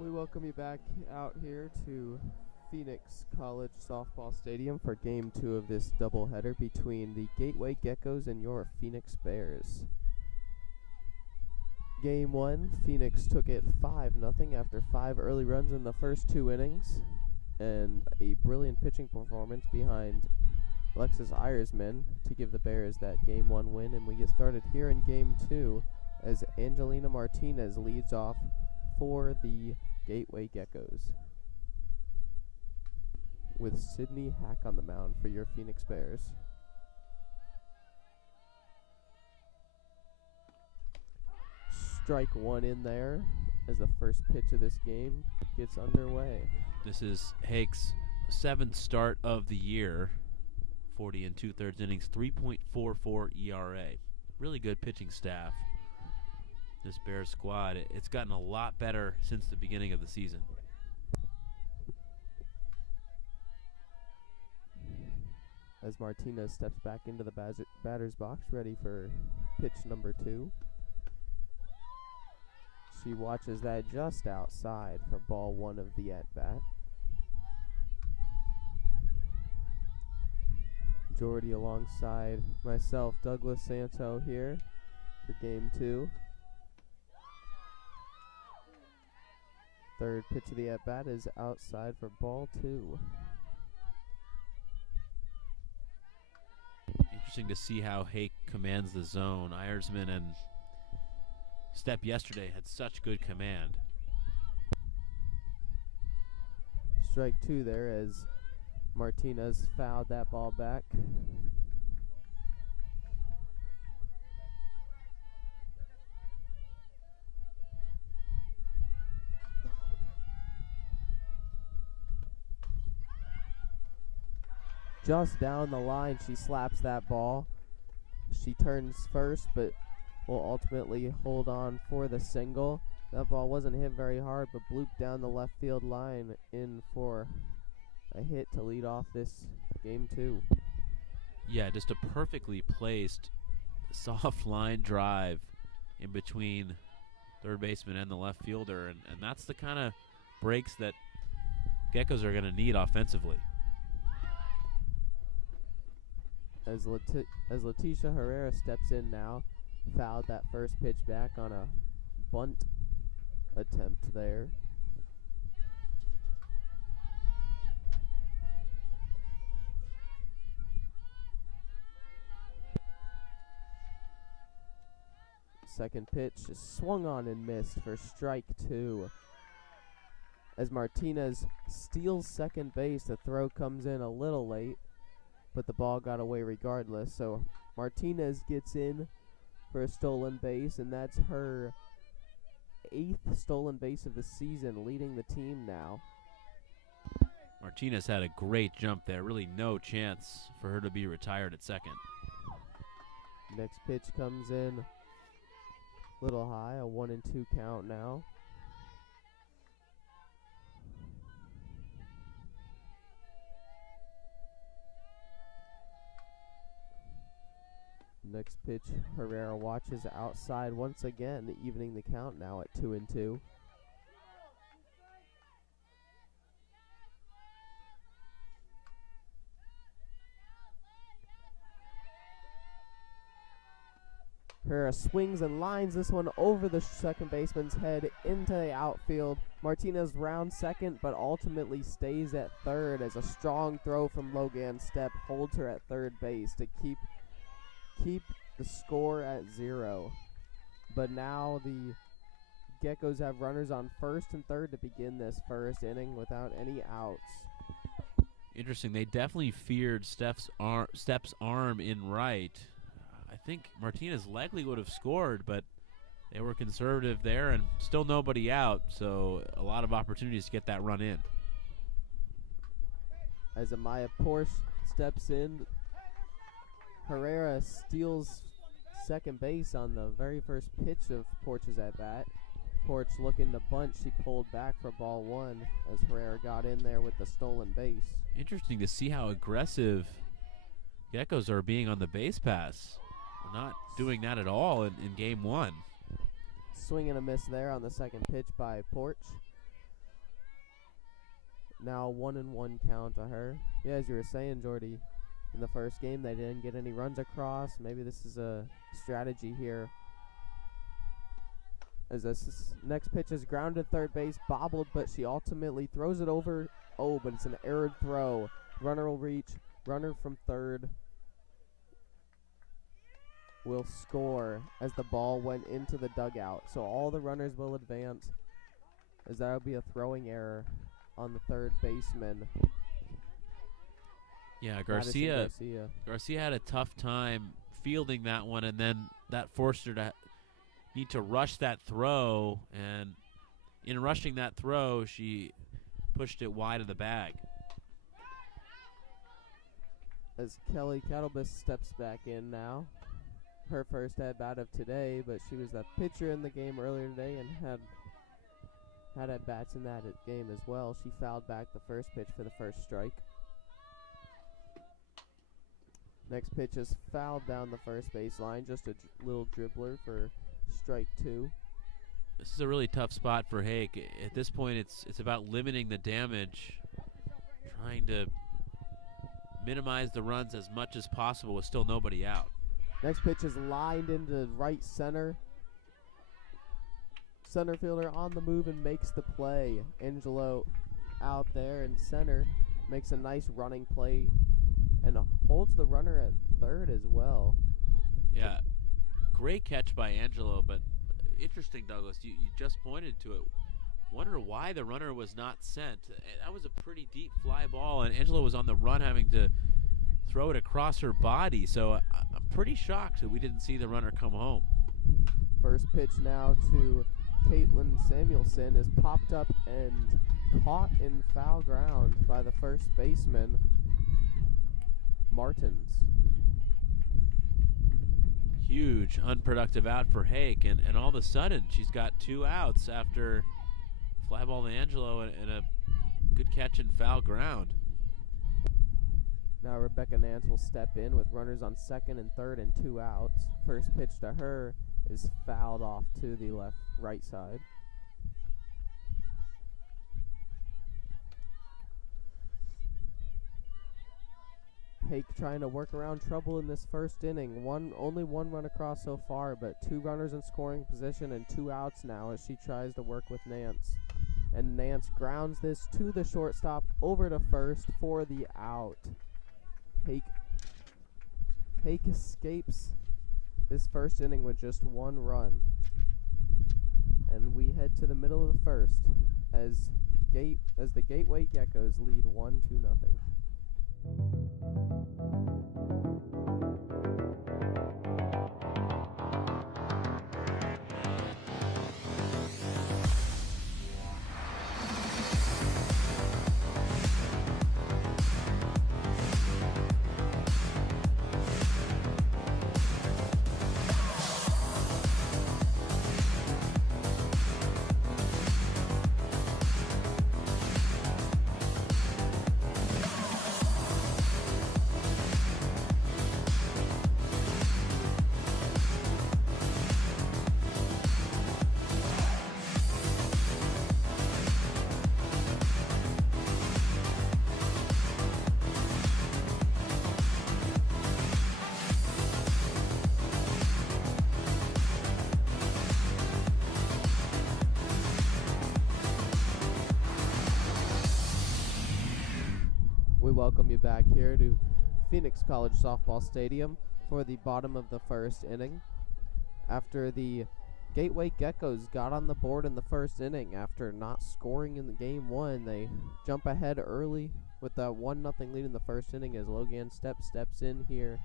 We welcome you back out here to Phoenix College Softball Stadium for Game 2 of this doubleheader between the Gateway Geckos and your Phoenix Bears. Game 1, Phoenix took it 5-0 after 5 early runs in the first 2 innings, and a brilliant pitching performance behind Alexis Eiersman to give the Bears that Game 1 win. And we get started here in Game 2 as Angelina Martinez leads off for the Gateway Geckos, with Sydney Hack on the mound for your Phoenix Bears. Strike one in there as the first pitch of this game gets underway. This is Hake's 7th start of the year, 40 and 2/3 innings, 3.44 ERA. Really good pitching staff. This Bears squad, it's gotten a lot better since the beginning of the season. As Martinez steps back into the batter's box, ready for pitch number 2. She watches that just outside for ball 1 of the at-bat. Jordy alongside myself, Douglas Santo, here for Game 2. Third pitch of the at-bat is outside for ball 2. Interesting to see how Hake commands the zone. Eiersman and Stepp yesterday had such good command. Strike 2 there as Martinez fouled that ball back. Just down the line, she slaps that ball. She turns first, but will ultimately hold on for the single. That ball wasn't hit very hard, but blooped down the left field line in for a hit to lead off this Game 2. Yeah, just a perfectly placed soft line drive in between third baseman and the left fielder, and that's the kind of breaks that Geckos are going to need offensively. As Leticia Herrera steps in now, fouled that first pitch back on a bunt attempt there. Second pitch is swung on and missed for strike 2. As Martinez steals second base, the throw comes in a little late, but the ball got away regardless. So Martinez gets in for a stolen base, and that's her 8th stolen base of the season, leading the team now. Martinez had a great jump there. Really no chance for her to be retired at second. Next pitch comes in a little high, a 1-2 count now. Next pitch, Herrera watches outside once again, evening the count now at 2-2. Herrera swings and lines this one over the second baseman's head into the outfield. Martinez rounds second, but ultimately stays at third as a strong throw from Logan Stepp holds her at third base to keep the score at 0. But now the Geckos have runners on first and third to begin this first inning without any outs. Interesting. They definitely feared Stepp's arm in right. I think Martinez likely would have scored, but they were conservative there, and still nobody out, so a lot of opportunities to get that run in. As Amaya Porsche steps in, Herrera steals second base on the very first pitch of Porch's at bat. Porch looking to bunt. She pulled back for ball 1 as Herrera got in there with the stolen base. Interesting to see how aggressive Geckos are being on the base pass. They're not doing that at all in Game 1. Swing and a miss there on the second pitch by Porch. now 1-1 count to her. Yeah, as you were saying, Jordy, in the first game they didn't get any runs across. Maybe this is a strategy here. As this next pitch is grounded third base, bobbled, but she ultimately throws it over. Oh, but it's an errored throw. Runner will reach. Runner from third will score as the ball went into the dugout. So all the runners will advance, as that will be a throwing error on the third baseman. Yeah, Garcia had a tough time fielding that one, and then that forced her to need to rush that throw, and in rushing that throw, she pushed it wide of the bag. As Kelly Kettlebus steps back in now. Her first at-bat of today, but she was the pitcher in the game earlier today and had at-bats in that game as well. She fouled back the first pitch for the first strike. Next pitch is fouled down the first baseline, just a little dribbler for strike 2. This is a really tough spot for Hake. At this point, it's about limiting the damage, trying to minimize the runs as much as possible with still nobody out. Next pitch is lined into right center. Center fielder on the move and makes the play. Angelo out there in center makes a nice running play and holds the runner at third as well. Yeah, great catch by Angelo, but interesting, Douglas. You just pointed to it. Wonder why the runner was not sent. That was a pretty deep fly ball, and Angelo was on the run having to throw it across her body. So I'm pretty shocked that we didn't see the runner come home. First pitch now to Caitlin Samuelson is popped up and caught in foul ground by the first baseman, Martins. Huge unproductive out for Hake, and all of a sudden she's got 2 outs after fly ball to Angelo and a good catch in foul ground. Now Rebecca Nance will step in with runners on second and third and 2 outs. First pitch to her is fouled off to the right side. Hake trying to work around trouble in this first inning. Only one run across so far, but 2 runners in scoring position and 2 outs now as she tries to work with Nance. And Nance grounds this to the shortstop over to first for the out. Hake escapes this first inning with just 1 run. And we head to the middle of the first as the Gateway Geckos lead 1-0. We welcome you back here to Phoenix College Softball Stadium for the bottom of the first inning. After the Gateway Geckos got on the board in the first inning after not scoring in the game 1, they jump ahead early with that 1-0 lead in the first inning as Logan steps in here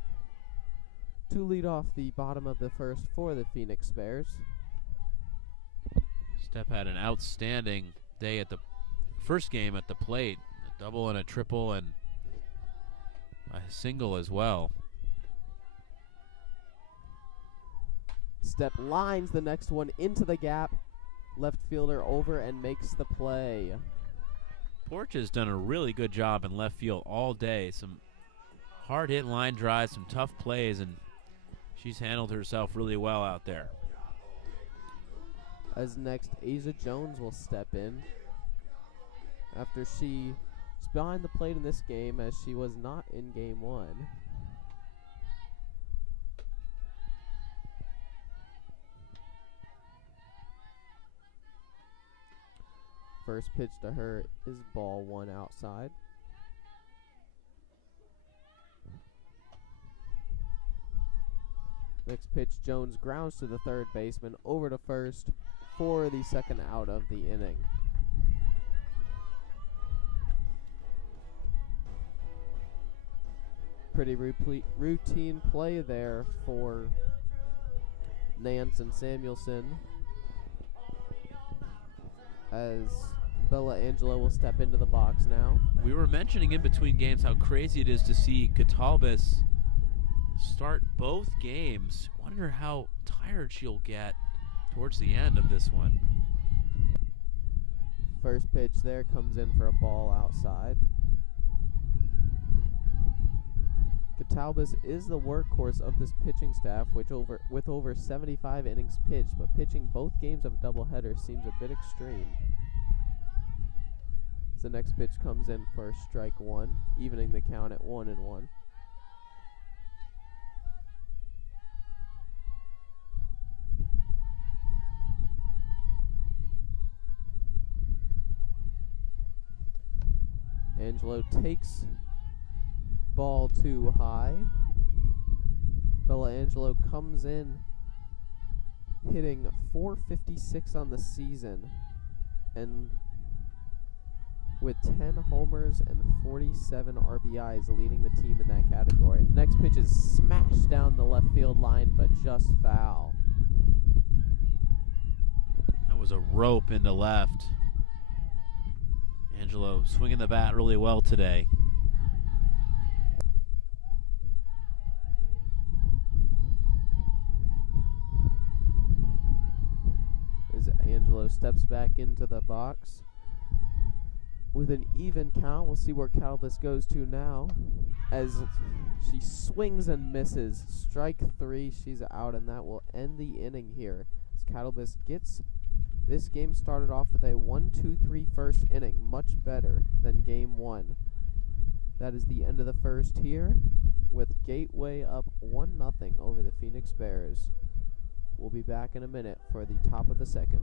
to lead off the bottom of the first for the Phoenix Bears. Step had an outstanding day at the first game at the plate. A double and a triple and a single as well. Step lines the next one into the gap. Left fielder over and makes the play. Porch has done a really good job in left field all day. Some hard hit line drives, some tough plays, and she's handled herself really well out there. As next, Asia Jones will step in. after she's behind the plate in this game, as she was not in game 1. First pitch to her is ball 1 outside. Next pitch, Jones grounds to the third baseman, over to first for the second out of the inning. Pretty routine play there for Nance and Samuelson, as Bella Angelo will step into the box now. We were mentioning in between games how crazy it is to see Catalbus start both games. Wonder how tired she'll get towards the end of this one. First pitch there comes in for a ball outside. Catalbus is the workhorse of this pitching staff, with over 75 innings pitched, but pitching both games of a doubleheader seems a bit extreme. The next pitch comes in for strike 1, evening the count at 1-1. Angelo takes ball 2 high. Bella Angelo comes in hitting .456 on the season, and with 10 homers and 47 RBIs, leading the team in that category. Next pitch is smashed down the left field line, but just foul. That was a rope into left. Angelo swinging the bat really well today. As Angelo steps back into the box with an even count, we'll see where Catalbus goes to now, as she swings and misses. Strike 3, she's out, and that will end the inning here, as Catalbus gets this game started off with a 1-2-3 first inning, much better than game 1. That is the end of the first here, with Gateway up 1-0 over the Phoenix Bears. We'll be back in a minute for the top of the second.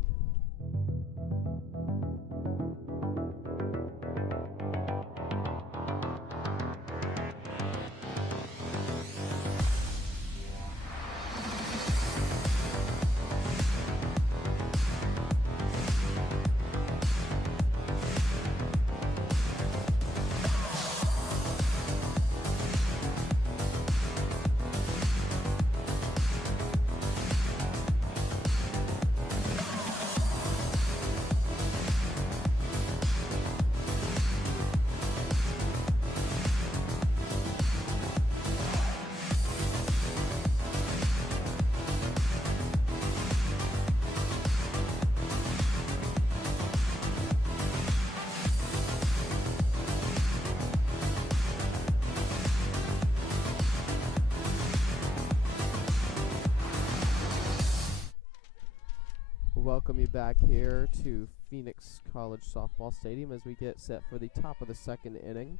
Welcome you back here to Phoenix College Softball Stadium as we get set for the top of the second inning.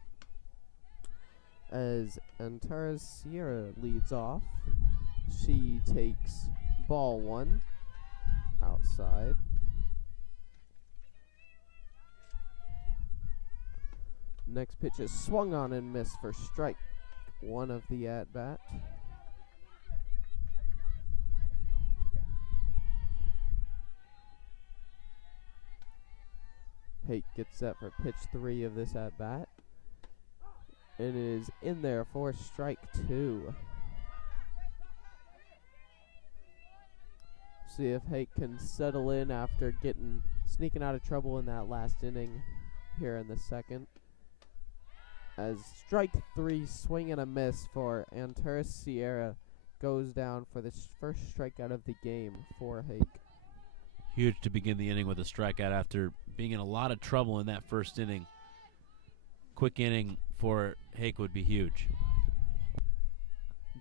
As Antares Sierra leads off, she takes ball 1 outside. Next pitch is swung on and missed for strike 1 of the at-bat. Hake gets set for pitch 3 of this at-bat. It is in there for strike 2. See if Hake can settle in after sneaking out of trouble in that last inning here in the second. As strike 3, swing and a miss for Antares Sierra, goes down for the first strikeout of the game for Hake. Huge to begin the inning with a strikeout after being in a lot of trouble in that first inning. Quick inning for Hake would be huge.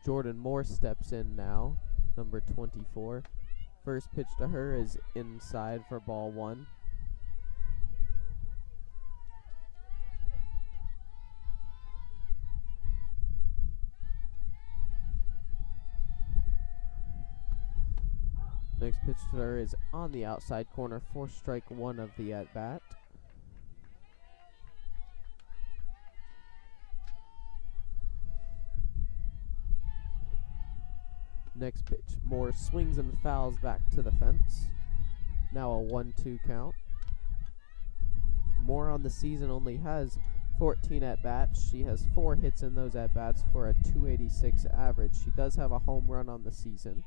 Jordan Moore steps in now, number 24. First pitch to her is inside for ball 1. Next pitch to her is on the outside corner for strike one of the at-bat. Next pitch, Moore swings and fouls back to the fence. Now a 1-2 count. Moore on the season only has 14 at-bats. She has 4 hits in those at-bats for a .286 average. She does have a home run on the season,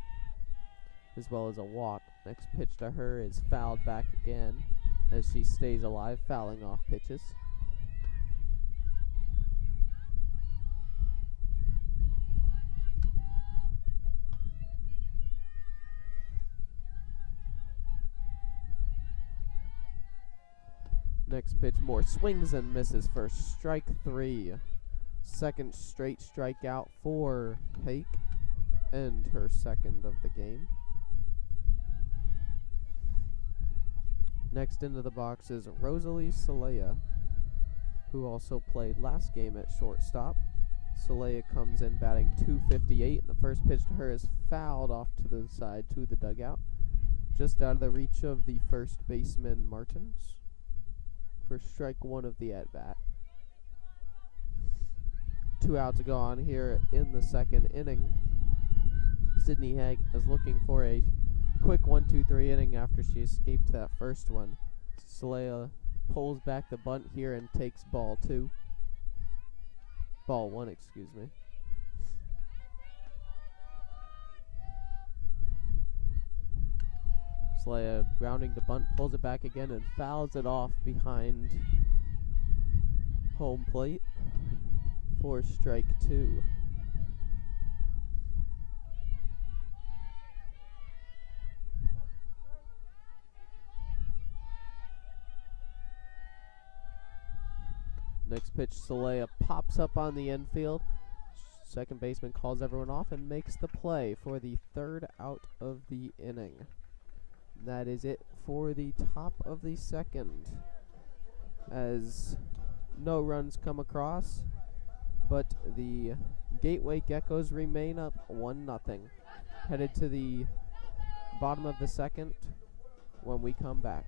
as well as a walk. Next pitch to her is fouled back again as she stays alive, fouling off pitches. Next pitch, Moore swings and misses for strike 3. Second straight strikeout for Hake and her second of the game. Next into the box is Rosalie Salea, who also played last game at shortstop. Salea comes in batting .258, and the first pitch to her is fouled off to the side to the dugout, just out of the reach of the first baseman Martins, for strike 1 of the at-bat. 2 out to go on here in the second inning. Sydney Haig is looking for a quick 1-2-3 inning after she escaped that first one. Salea pulls back the bunt here and takes ball 1, excuse me. Salea grounding the bunt, pulls it back again and fouls it off behind home plate for strike 2. Next pitch, Salea pops up on the infield. Second baseman calls everyone off and makes the play for the third out of the inning. That is it for the top of the second, as no runs come across, but the Gateway Geckos remain up 1-0. Headed to the bottom of the second when we come back.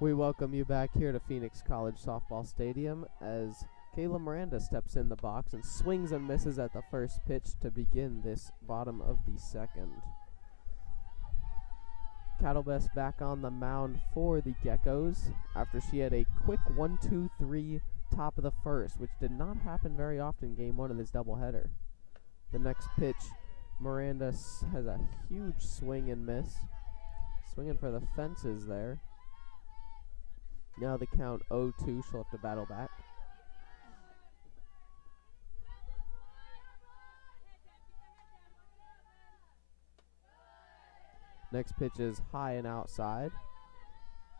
We welcome you back here to Phoenix College Softball Stadium as Kayla Miranda steps in the box and swings and misses at the first pitch to begin this bottom of the second. Cattlebest back on the mound for the Geckos after she had a quick 1-2-3 top of the first, which did not happen very often game 1 of this doubleheader. The next pitch, Miranda has a huge swing and miss, swinging for the fences there. Now the count 0-2, she'll have to battle back. Next pitch is high and outside.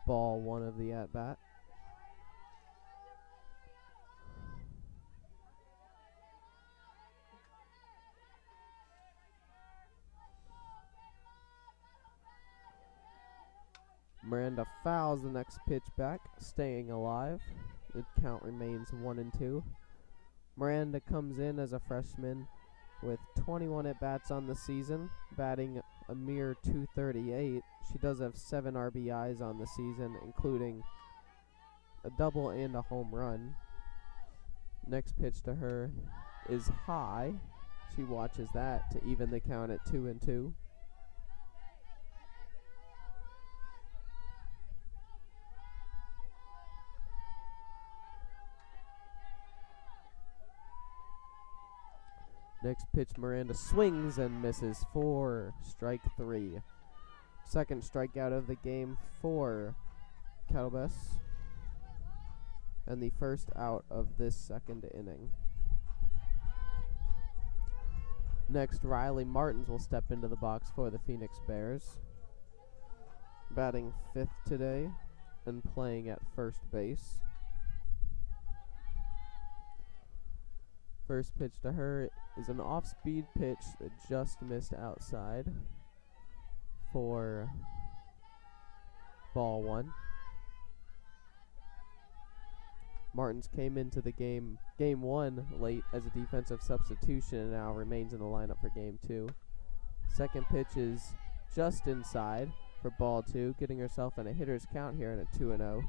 Ball 1 of the at-bat. Miranda fouls the next pitch back, staying alive. The count remains 1-2. Miranda comes in as a freshman with 21 at-bats on the season, batting a mere .238. She does have 7 RBIs on the season, including a double and a home run. Next pitch to her is high. She watches that to even the count at 2-2. Next pitch, Miranda swings and misses for strike 3. Second strikeout of the game for Kettlebus, and the first out of this second inning. Next, Riley Martins will step into the box for the Phoenix Bears, batting 5th today and playing at first base. First pitch to her is an off-speed pitch that just missed outside for ball 1. Martins came into the game 1 late as a defensive substitution and now remains in the lineup for game 2. Second pitch is just inside for ball 2, getting herself in a hitter's count here in a 2-0.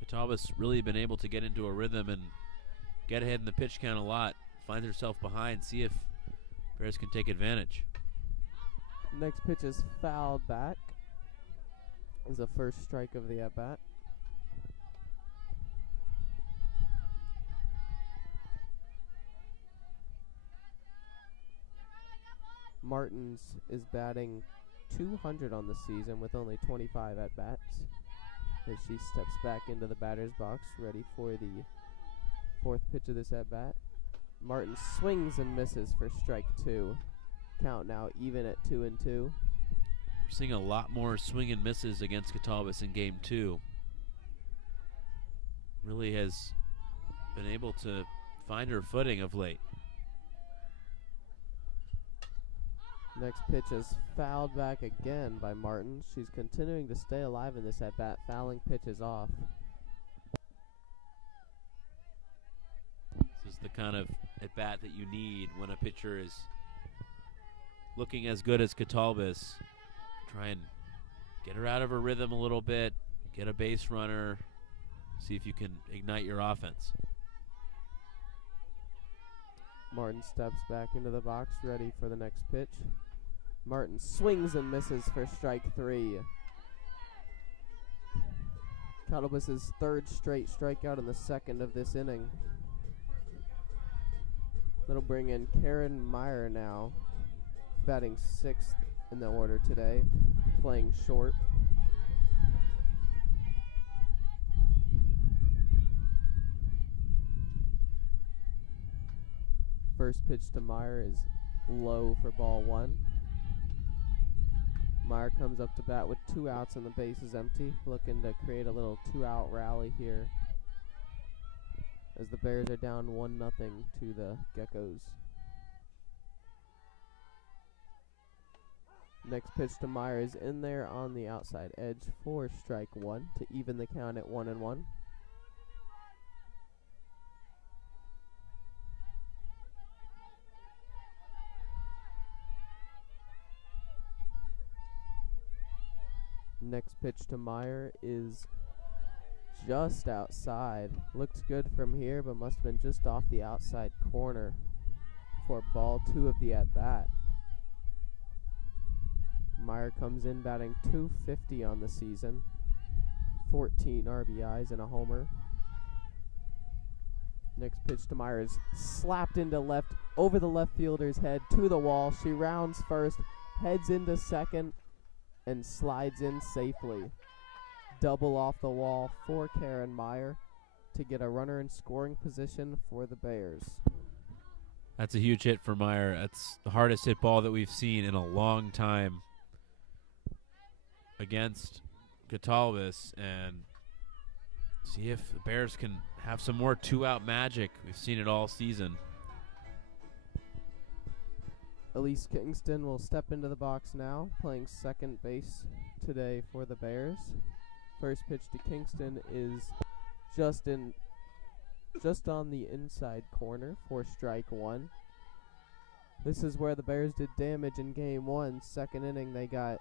Catawba's really been able to get into a rhythm and get ahead in the pitch count a lot. Finds herself behind, see if Bears can take advantage. Next pitch is fouled back. Is the first strike of the at-bat. Martins is batting .200 on the season with only 25 at-bats as she steps back into the batter's box, ready for the fourth pitch of this at-bat. Martins swings and misses for strike 2. Count now even at 2-2. We're seeing a lot more swing and misses against Catawbas in game 2. Really has been able to find her footing of late. Next pitch is fouled back again by Martin. She's continuing to stay alive in this at-bat, fouling pitches off. This is the kind of at-bat that you need when a pitcher is looking as good as Catalbas. Try and get her out of her rhythm a little bit, get a base runner, see if you can ignite your offense. Martin steps back into the box, ready for the next pitch. Martin swings and misses for strike 3. Catalbas' third straight strikeout in the second of this inning. That'll bring in Karen Meyer now, batting 6th in the order today, playing short. First pitch to Meyer is low for ball 1. Meyer comes up to bat with 2 outs and the base is empty, looking to create a little 2-out rally here as the Bears are down 1-0 to the Geckos. Next pitch to Meyer is in there on the outside edge for strike 1 to even the count at 1-1. Next pitch to Meyer is just outside. Looks good from here, but must have been just off the outside corner for ball 2 of the at-bat. Meyer comes in batting .250 on the season, 14 RBIs and a homer. Next pitch to Meyer is slapped into left, over the left fielder's head, to the wall. She rounds first, heads into second, and slides in safely. Double off the wall for Karen Meyer to get a runner in scoring position for the Bears. That's a huge hit for Meyer. That's the hardest hit ball that we've seen in a long time against Catalbas, and see if the Bears can have some more 2-out magic. We've seen it all season. Elise Kingston will step into the box now, playing second base today for the Bears. First pitch to Kingston is just on the inside corner for strike 1. This is where the Bears did damage in game 1. Second inning, they got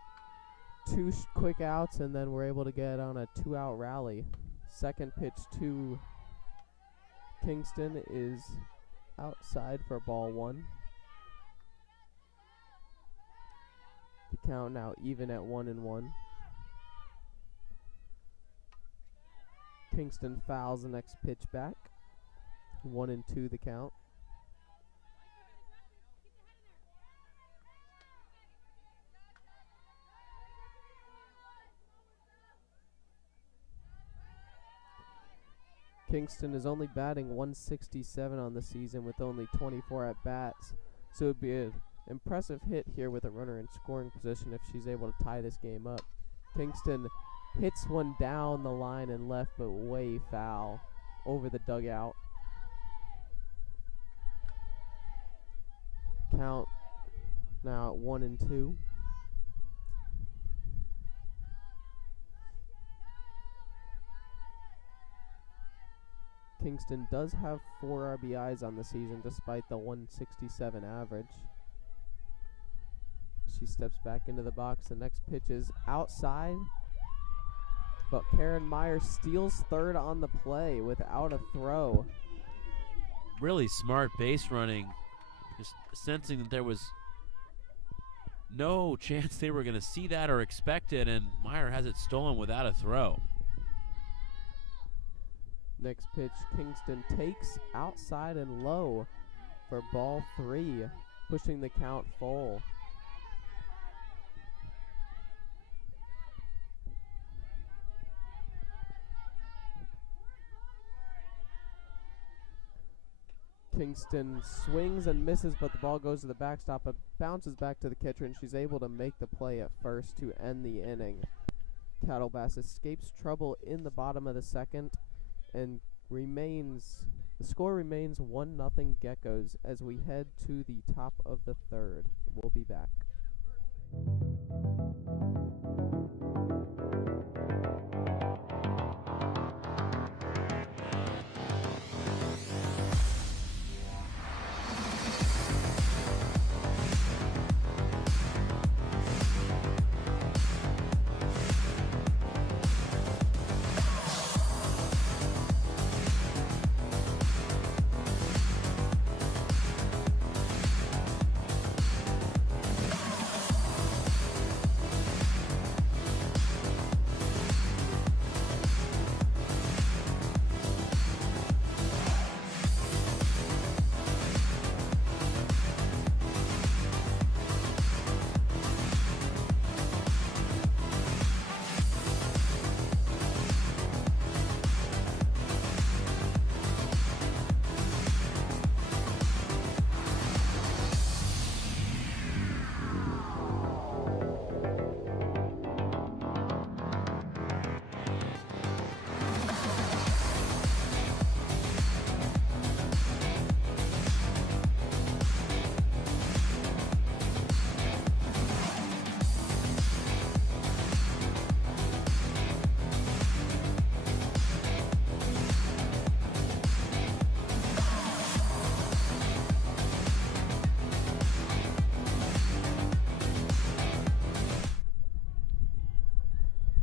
2 quick outs and then were able to get on a 2-out rally. Second pitch to Kingston is outside for ball one. The count now even at 1-1. Kingston fouls the next pitch back. 1-2 the count. Kingston is only batting 167 on the season with only 24 at-bats, so it would be an impressive hit here with a runner in scoring position if she's able to tie this game up. Kingston hits one down the line and left, but way foul over the dugout. Count now at 1-2. Kingston does have 4 RBIs on the season despite the 167 average. She steps back into the box. The next pitch is outside, but Karen Meyer steals third on the play without a throw. Really smart base running, just sensing that there was no chance they were going to see that or expect it, and Meyer has it stolen without a throw. Next pitch, Kingston takes outside and low for ball 3, pushing the count full. Kingston swings and misses, but the ball goes to the backstop. It bounces back to the catcher, and she's able to make the play at first to end the inning. Cattlebass escapes trouble in the bottom of the second, and the score remains 1-0 Geckos as we head to the top of the third. We'll be back.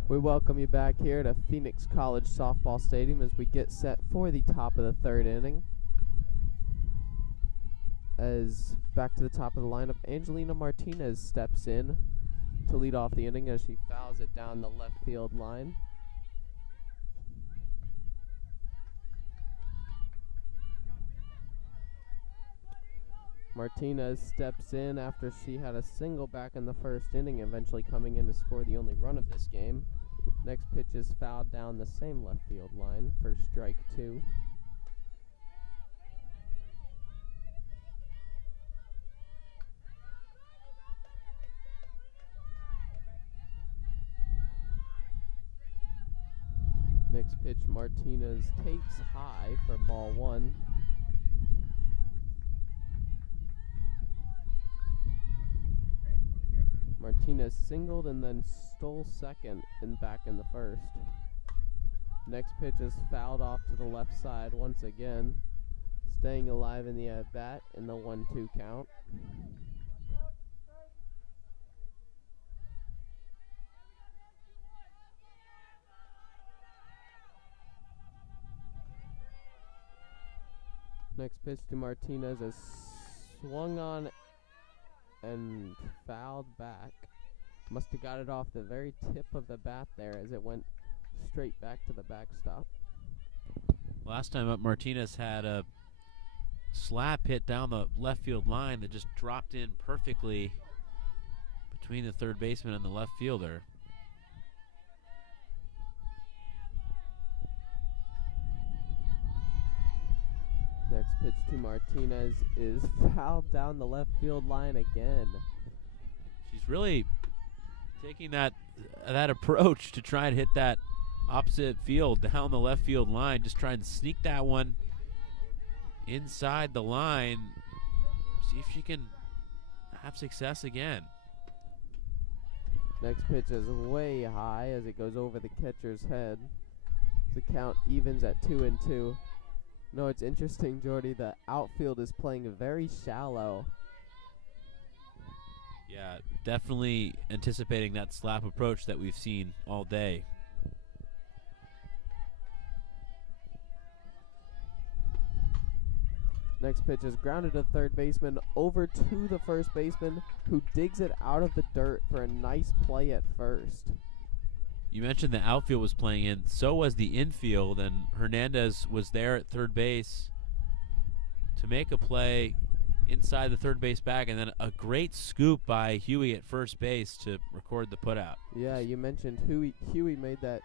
We welcome you back here to Phoenix College Softball Stadium as we get set for the top of the third inning. As back to the top of the lineup, Angelina Martinez steps in to lead off the inning as she fouls it down the left field line. Martinez steps in after she had a single back in the first inning, eventually coming in to score the only run of this game. Next pitch is fouled down the same left field line for strike 2. Next pitch, Martinez takes high for ball 1. Martinez singled and then stole second and back in the first. Next pitch is fouled off to the left side once again, staying alive in the at-bat in the 1-2 count. Next pitch to Martinez is swung on and fouled back. Must have got it off the very tip of the bat there as it went straight back to the backstop. Last time up, Martinez had a slap hit down the left field line that just dropped in perfectly between the third baseman and the left fielder. Next pitch to Martinez is fouled down the left field line again. She's really taking that approach to try and hit that opposite field down the left field line, just trying to sneak that one inside the line, see if she can have success again. Next pitch is way high as it goes over the catcher's head. The count evens at 2-2. No, it's interesting, Jordy. The outfield is playing very shallow. Yeah, definitely anticipating that slap approach that we've seen all day. Next pitch is grounded to third baseman over to the first baseman, who digs it out of the dirt for a nice play at first. You mentioned the outfield was playing in, so was the infield, and Hernandez was there at third base to make a play inside the third base bag, and then a great scoop by Huey at first base to record the putout. Yeah, you mentioned Huey made that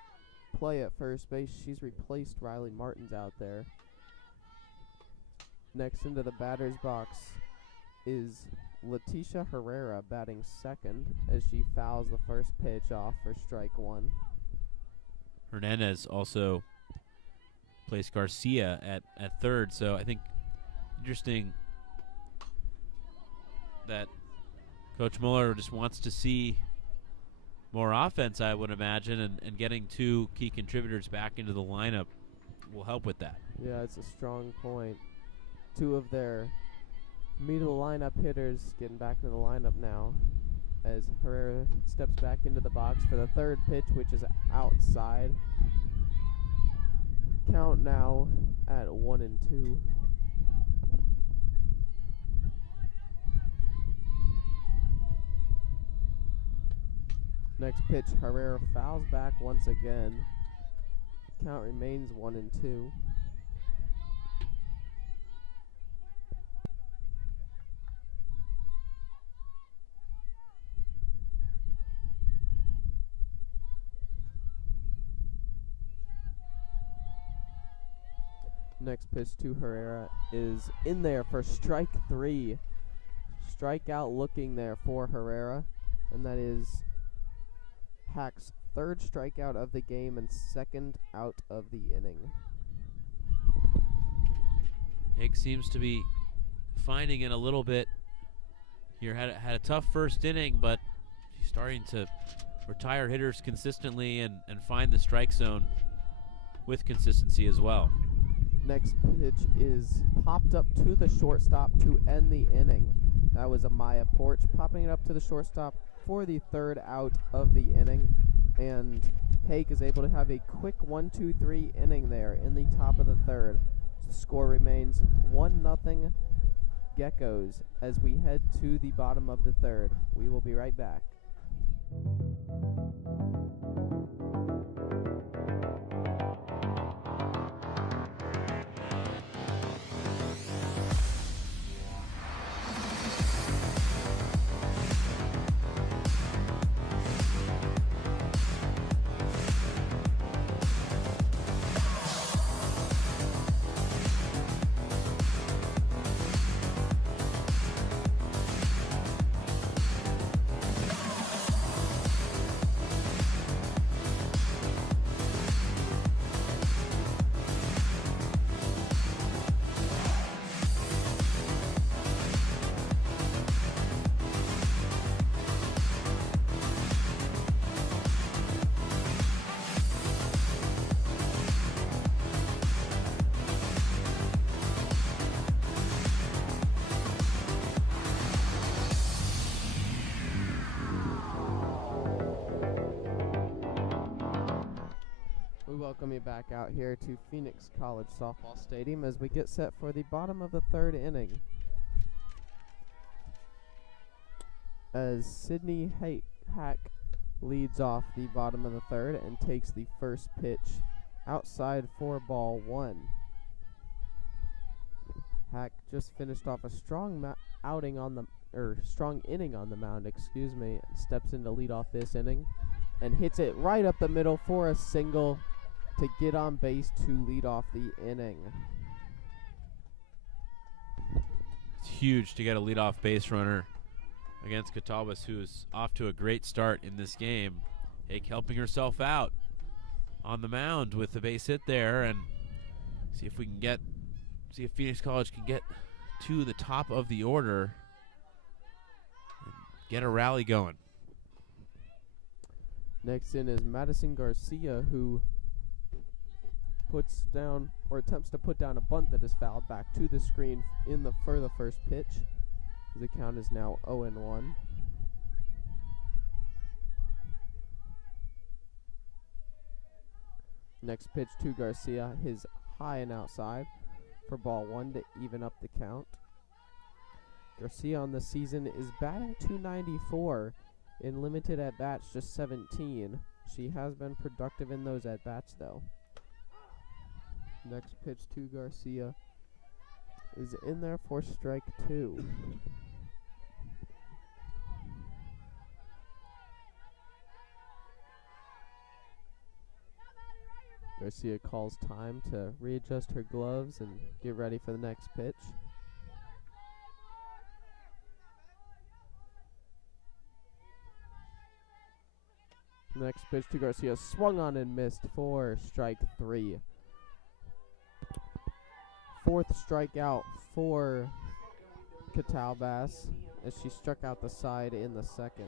play at first base. She's replaced Riley Martins out there. Next into the batter's box is Leticia Herrera batting second as she fouls the first pitch off for strike one. Hernandez also placed Garcia at third, so I think interesting that Coach Mueller just wants to see more offense, I would imagine, and getting two key contributors back into the lineup will help with that. Yeah, it's a strong point. Two of their middle lineup hitters getting back into the lineup now as Herrera steps back into the box for the third pitch, which is outside. Count now at 1-2. Next pitch, Herrera fouls back once again. Count remains 1-2. Next pitch to Herrera is in there for strike three. Strikeout looking there for Herrera, and that is Hack's third strikeout of the game and second out of the inning. Hicks seems to be finding it a little bit here. Had a tough first inning, but she's starting to retire hitters consistently and find the strike zone with consistency as well. Next pitch is popped up to the shortstop to end the inning. That was Amaya Porch popping it up to the shortstop for the third out of the inning. And Hake is able to have a quick 1-2-3 inning there in the top of the third. The score remains 1-0 Geckos as we head to the bottom of the third. We will be right back. We welcome you back out here to Phoenix College Softball Stadium as we get set for the bottom of the third inning. As Sydney Hack leads off the bottom of the third and takes the first pitch outside for ball one. Hack just finished off a strong strong inning on the mound, and steps in to lead off this inning and hits it right up the middle for a single to get on base to lead off the inning. It's huge to get a leadoff base runner against Catawbas, who's off to a great start in this game. Hake helping herself out on the mound with the base hit there, and see if Phoenix College can get to the top of the order and get a rally going. Next in is Madison Garcia, who attempts to put down a bunt that is fouled back to the screen for the first pitch. The count is now 0-1. Next pitch to Garcia, his high and outside for ball one to even up the count. Garcia on the season is batting .294 in limited at-bats, just 17. She has been productive in those at-bats, though. Next pitch to Garcia is in there for strike two. Garcia calls time to readjust her gloves and get ready for the next pitch. Next pitch to Garcia, swung on and missed for strike three. Fourth strikeout for Catawbas as she struck out the side in the second.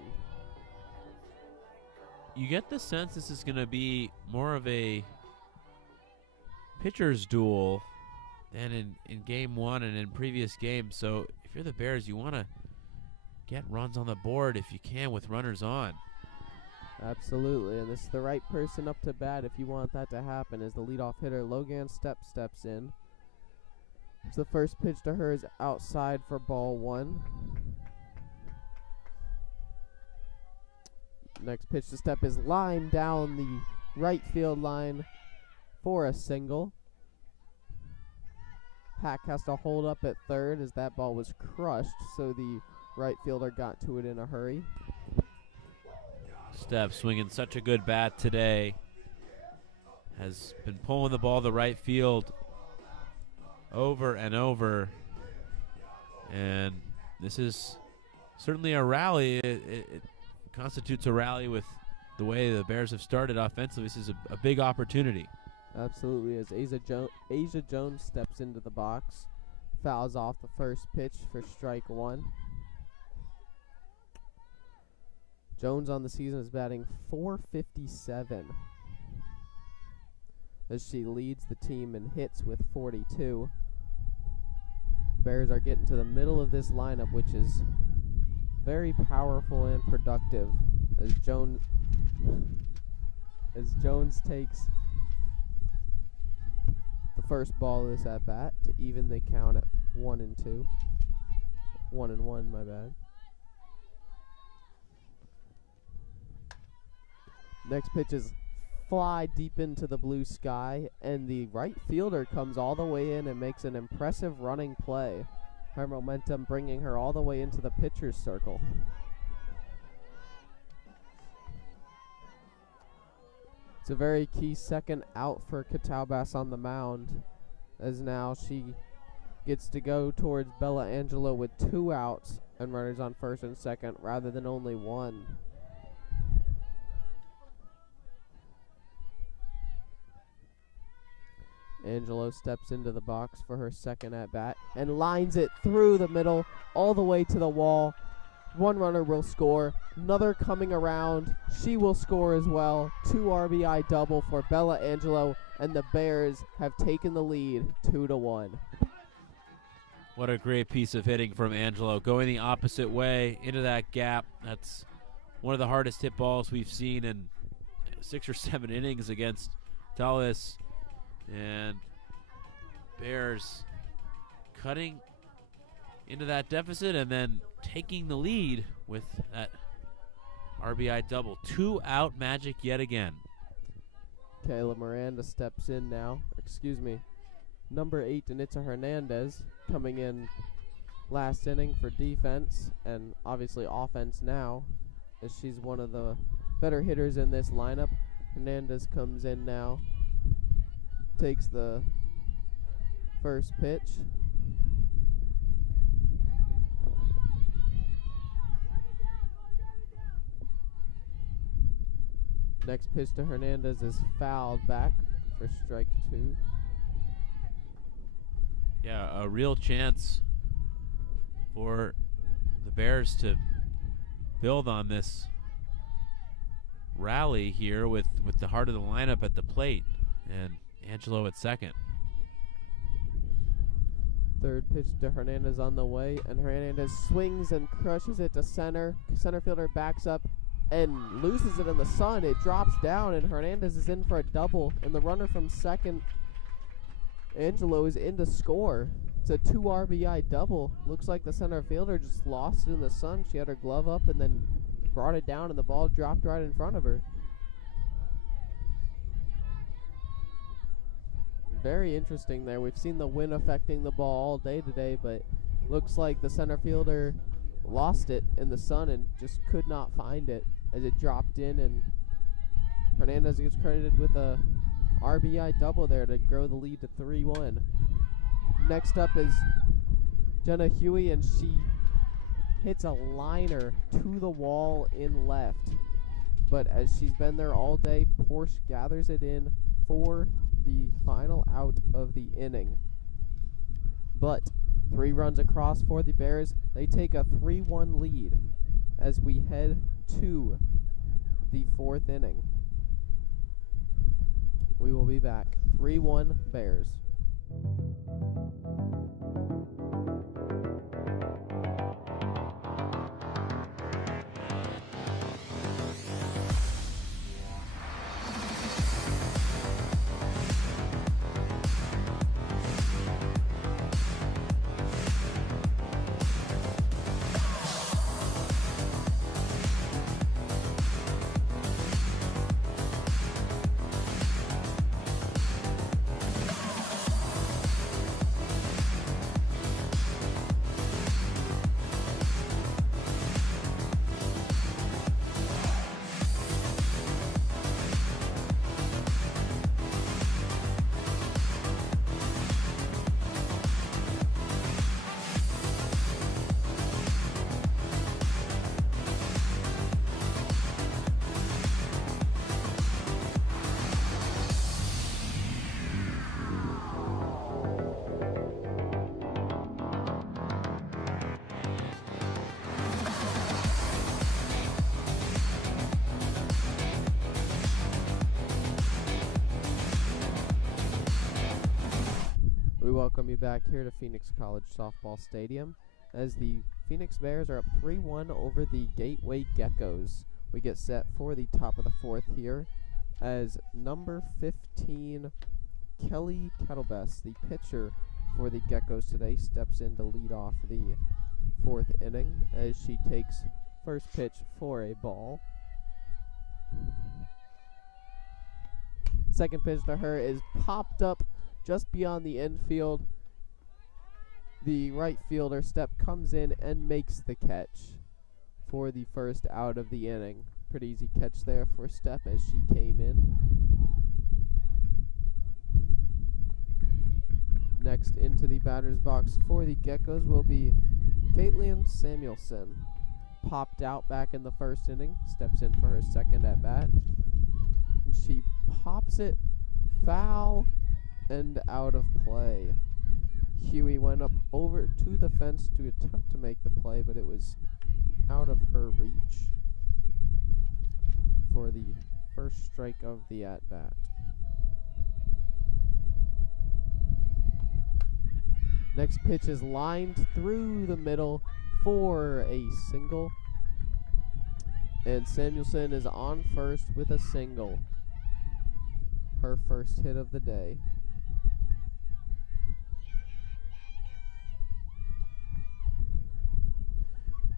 You get the sense this is going to be more of a pitcher's duel than in game one and in previous games. So if you're the Bears, you want to get runs on the board if you can with runners on. Absolutely, and this is the right person up to bat if you want that to happen, as the leadoff hitter Logan steps in. So the first pitch to her is outside for ball one. Next pitch to Step is lined down the right field line for a single. Hack has to hold up at third as that ball was crushed, so the right fielder got to it in a hurry. Step swinging such a good bat today. Has been pulling the ball to right field over and over. And this is certainly a rally. It constitutes a rally with the way the Bears have started offensively. This is a big opportunity. Absolutely, as Asia Jones steps into the box, fouls off the first pitch for strike one. Jones on the season is batting .457 as she leads the team in hits with 42. Bears are getting to the middle of this lineup, which is very powerful and productive as Jones takes the first ball of this at bat to even the count at 1-2. 1-1, my bad. Next pitch is fly deep into the blue sky, and the right fielder comes all the way in and makes an impressive running play. Her momentum bringing her all the way into the pitcher's circle. It's a very key second out for Catawbas on the mound, as now she gets to go towards Bella Angelo with 2 outs and runners on first and second rather than only 1. Angelo steps into the box for her second at-bat and lines it through the middle all the way to the wall. One runner will score. Another coming around. She will score as well. 2 RBI double for Bella Angelo, and the Bears have taken the lead 2-1. What a great piece of hitting from Angelo. Going the opposite way into that gap. That's one of the hardest hit balls we've seen in 6 or 7 innings against Tullis, and Bears cutting into that deficit and then taking the lead with that RBI double. 2 out magic yet again. Kayla Miranda steps in now. Excuse me. Number 8, Danitza Hernandez, coming in last inning for defense and obviously offense now, as she's one of the better hitters in this lineup. Hernandez comes in now, takes the first pitch. Next pitch to Hernandez is fouled back for strike 2. Yeah, a real chance for the Bears to build on this rally here with the heart of the lineup at the plate and Angelo at second. Third pitch to Hernandez on the way, and Hernandez swings and crushes it to center. Center fielder backs up and loses it in the sun. It drops down, and Hernandez is in for a double, and the runner from second, Angelo, is in to score. It's a 2 RBI double. Looks like the center fielder just lost it in the sun. She had her glove up and then brought it down, and the ball dropped right in front of her. Very interesting there. We've seen the wind affecting the ball all day today, but looks like the center fielder lost it in the sun and just could not find it as it dropped in, and Hernandez gets credited with a RBI double there to grow the lead to 3-1. Next up is Jenna Huey, and she hits a liner to the wall in left. But as she's been there all day, Porsche gathers it in for the final out of the inning. But 3 runs across for the Bears. They take a 3-1 lead as we head to the 4th inning. We will be back. 3-1 Bears. We welcome you back here to Phoenix College Softball Stadium as the Phoenix Bears are up 3-1 over the Gateway Geckos. We get set for the top of the 4th here as number 15, Kelly Kettlebest, the pitcher for the Geckos today, steps in to lead off the 4th inning as she takes first pitch for a ball. Second pitch to her is popped up just beyond the infield. The right fielder Step comes in and makes the catch for the first out of the inning. Pretty easy catch there for Step as she came in. Next into the batter's box for the Geckos will be Caitlin Samuelson. Popped out back in the first inning, steps in for her second at bat. And she pops it foul and out of play. Huey went up over to the fence to attempt to make the play, but it was out of her reach for the first strike of the at-bat. Next pitch is lined through the middle for a single, and Samuelson is on first with a single. her first hit of the day.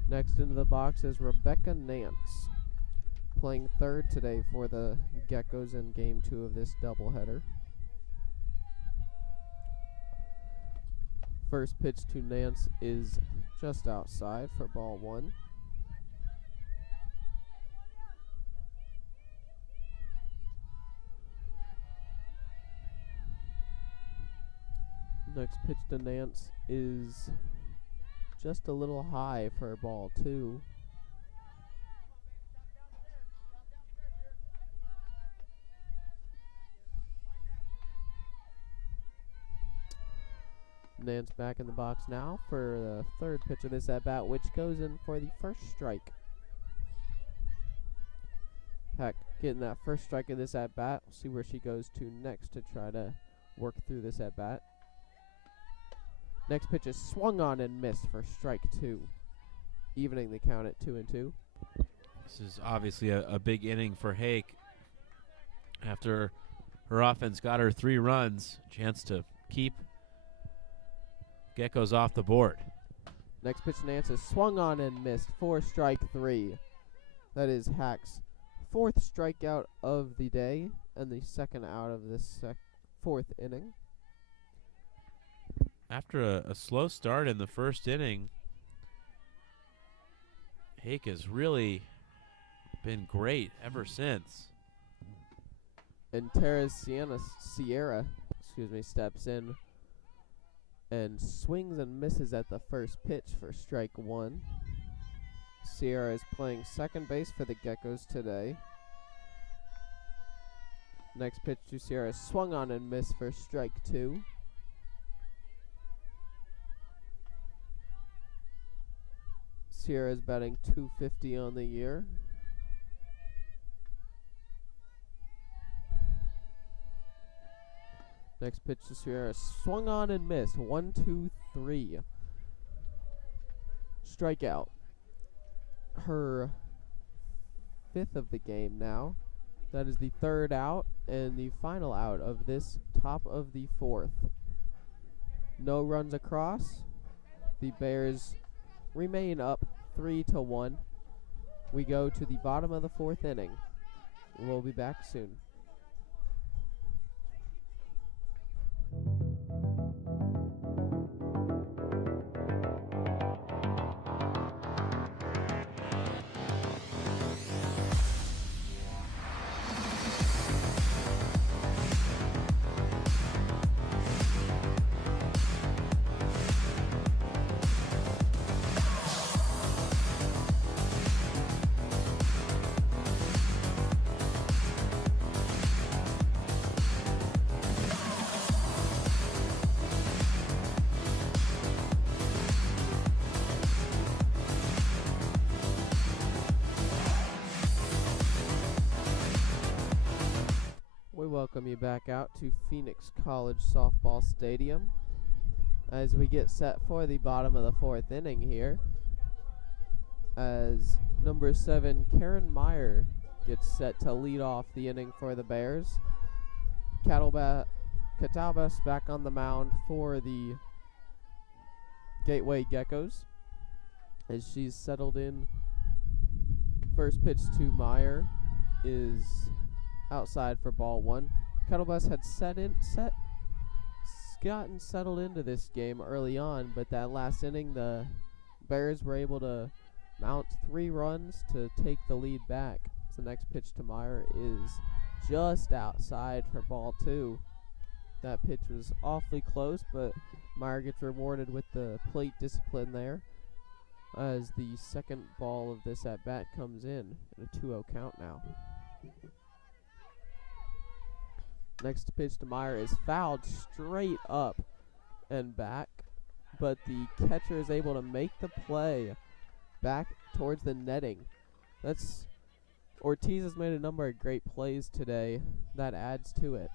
Next into the box is Rebecca Nance, playing third today for the Geckos in Game 2 of this doubleheader. First pitch to Nance is just outside for ball 1. Next pitch to Nance is just a little high for ball 2. Nance back in the box now for the third pitch of this at-bat, which goes in for the first strike. Heck, getting that first strike in this at-bat. We'll see where she goes to next to try to work through this at-bat. Next pitch is swung on and missed for strike 2, evening the count at 2-2. This is obviously a big inning for Hake. After her offense got her 3 runs, chance to keep Geckos off the board. Next pitch, Nance is swung on and missed for strike 3. That is Hack's 4th strikeout of the day and the second out of this 4th inning. After a slow start in the first inning, Hake has really been great ever since. And Tara Sierra steps in and swings and misses at the first pitch for strike 1. Sierra is playing second base for the Geckos today. Next pitch to Sierra swung on and missed for strike 2. Sierra is batting .250 on the year. Next pitch to Sierra swung on and missed. 1-2-3. Strikeout. Her 5th of the game now. That is the 3rd out and the final out of this top of the 4th. No runs across. The Bears remain up 3-1. We go to the bottom of the 4th inning. We'll be back soon. Welcome you back out to Phoenix College Softball Stadium as we get set for the bottom of the 4th inning here, as number 7 Karen Meyer gets set to lead off the inning for the Bears. Catalbas back on the mound for the Gateway Geckos as she's settled in. First pitch to Meyer is outside for ball 1. Kettlebus had gotten settled into this game early on, but that last inning the Bears were able to mount 3 runs to take the lead back. So the next pitch to Meyer is just outside for ball 2. That pitch was awfully close, but Meyer gets rewarded with the plate discipline there as the second ball of this at-bat comes in a 2-0 count now. Next pitch to Meyer is fouled straight up and back, but the catcher is able to make the play back towards the netting. Ortiz has made a number of great plays today. That adds to it.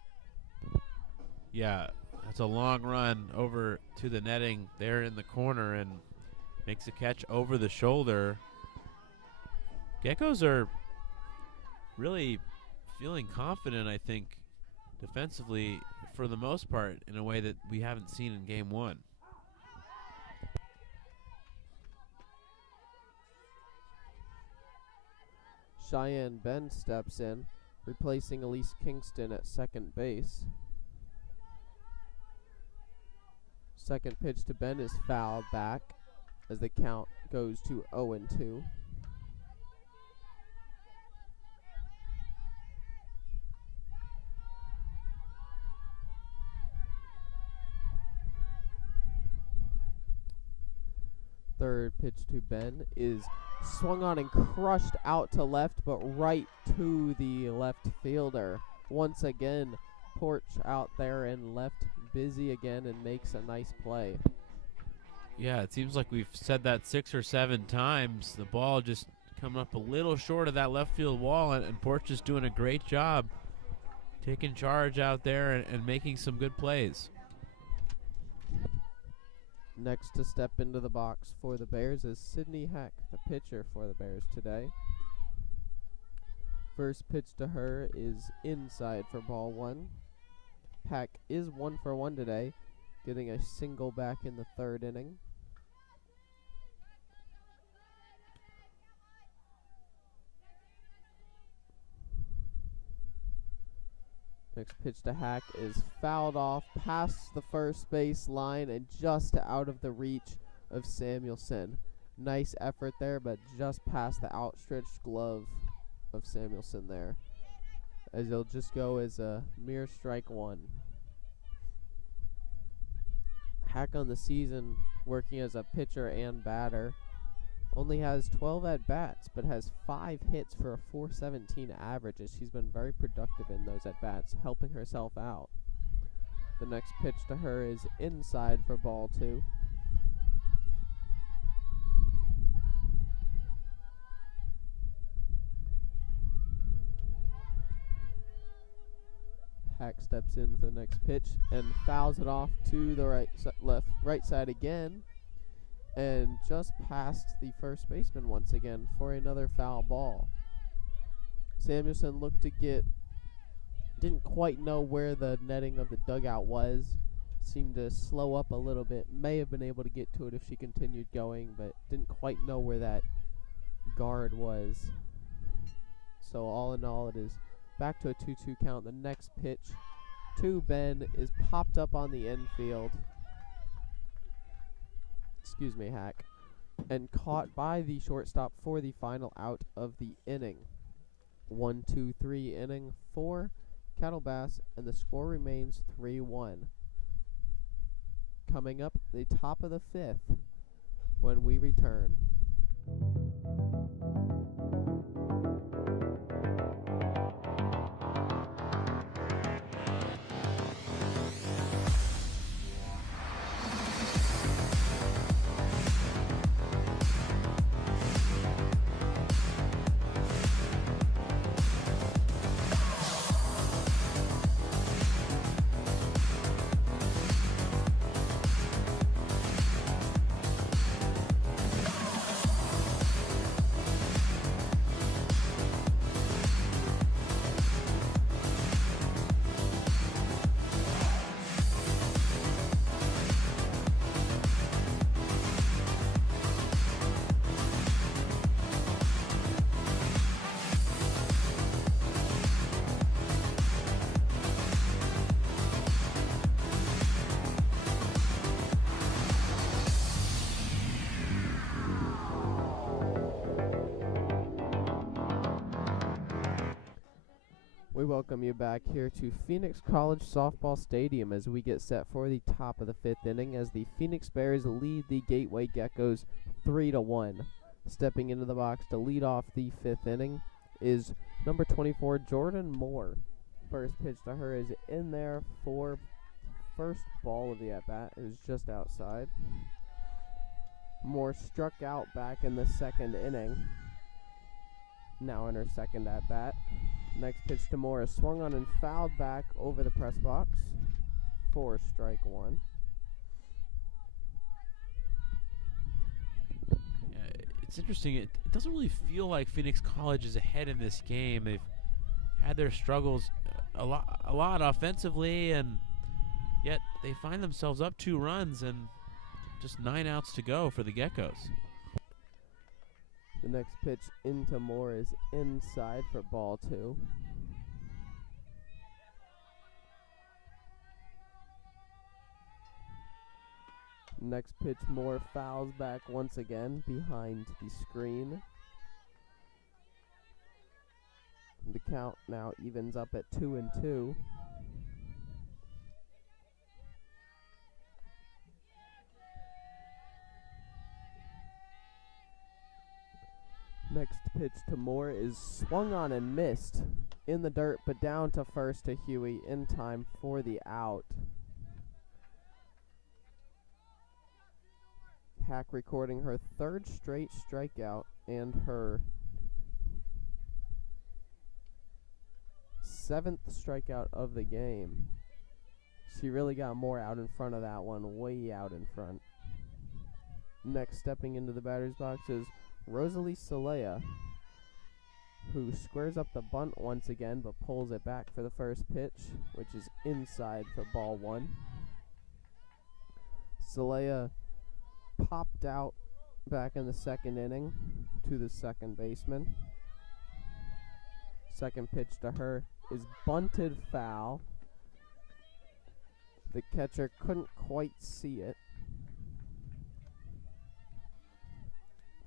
Yeah, that's a long run over to the netting there in the corner and makes a catch over the shoulder. Geckos are really feeling confident, I think, defensively for the most part in a way that we haven't seen in game one. Cheyenne Ben steps in, replacing Elise Kingston at second base. Second pitch to Ben is fouled back as the count goes to 0-2. Third pitch to Ben is swung on and crushed out to left, but right to the left fielder. Once again, Porch out there and left busy again and makes a nice play. Yeah, it seems like we've said that 6 or 7 times. The ball just coming up a little short of that left field wall, and Porch is doing a great job taking charge out there and making some good plays. Next to step into the box for the Bears is Sydney Heck, the pitcher for the Bears today. First pitch to her is inside for ball 1. Heck is 1 for 1 today, getting a single back in the third inning. Next pitch to Hack is fouled off past the first base line and just out of the reach of Samuelson. Nice effort there, but just past the outstretched glove of Samuelson there, as it'll just go as a mere strike 1. Hack on the season, working as a pitcher and batter, only has 12 at-bats, but has 5 hits for a .417 average, as she's been very productive in those at-bats, helping herself out. The next pitch to her is inside for ball 2. Hack steps in for the next pitch and fouls it off to the right side again, and just past the first baseman once again for another foul ball. Samuelson looked to didn't quite know where the netting of the dugout was, seemed to slow up a little bit, may have been able to get to it if she continued going, but didn't quite know where that guard was. So all in all, it is back to a 2-2 count. The next pitch to Ben is popped up on the infield. Hack, and caught by the shortstop for the final out of the inning. 1-2-3 inning for Cattle Bass, and the score remains 3-1. Coming up the top of the 5th when we return. We welcome you back here to Phoenix College Softball Stadium as we get set for the top of the 5th inning as the Phoenix Bears lead the Gateway Geckos 3-1. Stepping into the box to lead off the 5th inning is number 24, Jordan Moore. First pitch to her is in there for first ball of the at-bat. It was just outside. Moore struck out back in the 2nd inning. Now in her 2nd at-bat. Next pitch to Moore is swung on and fouled back over the press box for strike 1. Yeah, it's interesting. It doesn't really feel like Phoenix College is ahead in this game. They've had their struggles a lot offensively, and yet they find themselves up 2 runs and just 9 outs to go for the Geckos. The next pitch into Moore is inside for ball 2. Next pitch, Moore fouls back once again behind the screen. The count now evens up at 2-2. Next pitch to Moore is swung on and missed in the dirt, but down to first to Huey in time for the out. Hack recording her 3rd straight strikeout and her 7th strikeout of the game. She really got more out in front of that one, way out in front. Next, stepping into the batter's box is Rosalie Salea, who squares up the bunt once again but pulls it back for the first pitch, which is inside for ball 1. Salea popped out back in the 2nd inning to the second baseman. Second pitch to her is bunted foul. The catcher couldn't quite see it,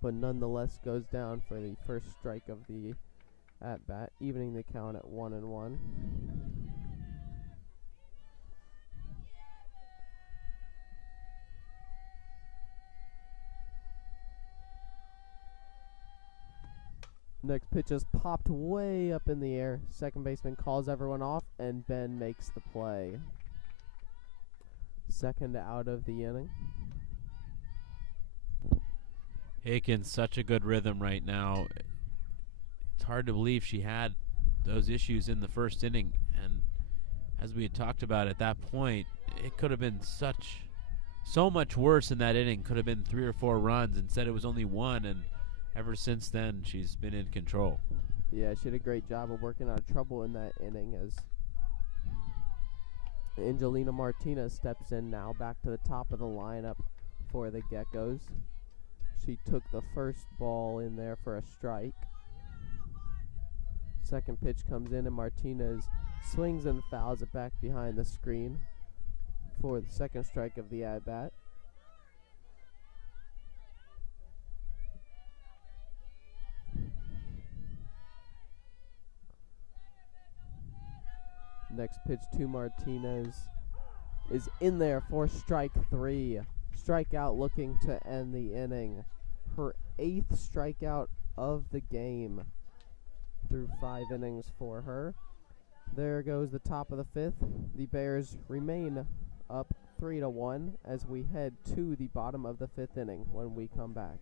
but nonetheless goes down for the first strike of the at-bat, evening the count at 1-1. Next pitch is popped way up in the air. Second baseman calls everyone off, and Ben makes the play. Second out of the inning. Aiken's such a good rhythm right now. It's hard to believe she had those issues in the first inning, and as we had talked about at that point, it could have been so much worse in that inning. Could have been 3 or 4 runs. Instead, it was only 1, and ever since then, she's been in control. Yeah, she did a great job of working out of trouble in that inning as Angelina Martinez steps in now, back to the top of the lineup for the Geckos. She took the first ball in there for a strike. Second pitch comes in, and Martinez swings and fouls it back behind the screen for the second strike of the at-bat. Next pitch to Martinez is in there for strike 3. Strikeout looking to end the inning. Her 8th strikeout of the game through 5 innings for her. There goes the top of the 5th. The Bears remain up 3-1 as we head to the bottom of the 5th inning when we come back.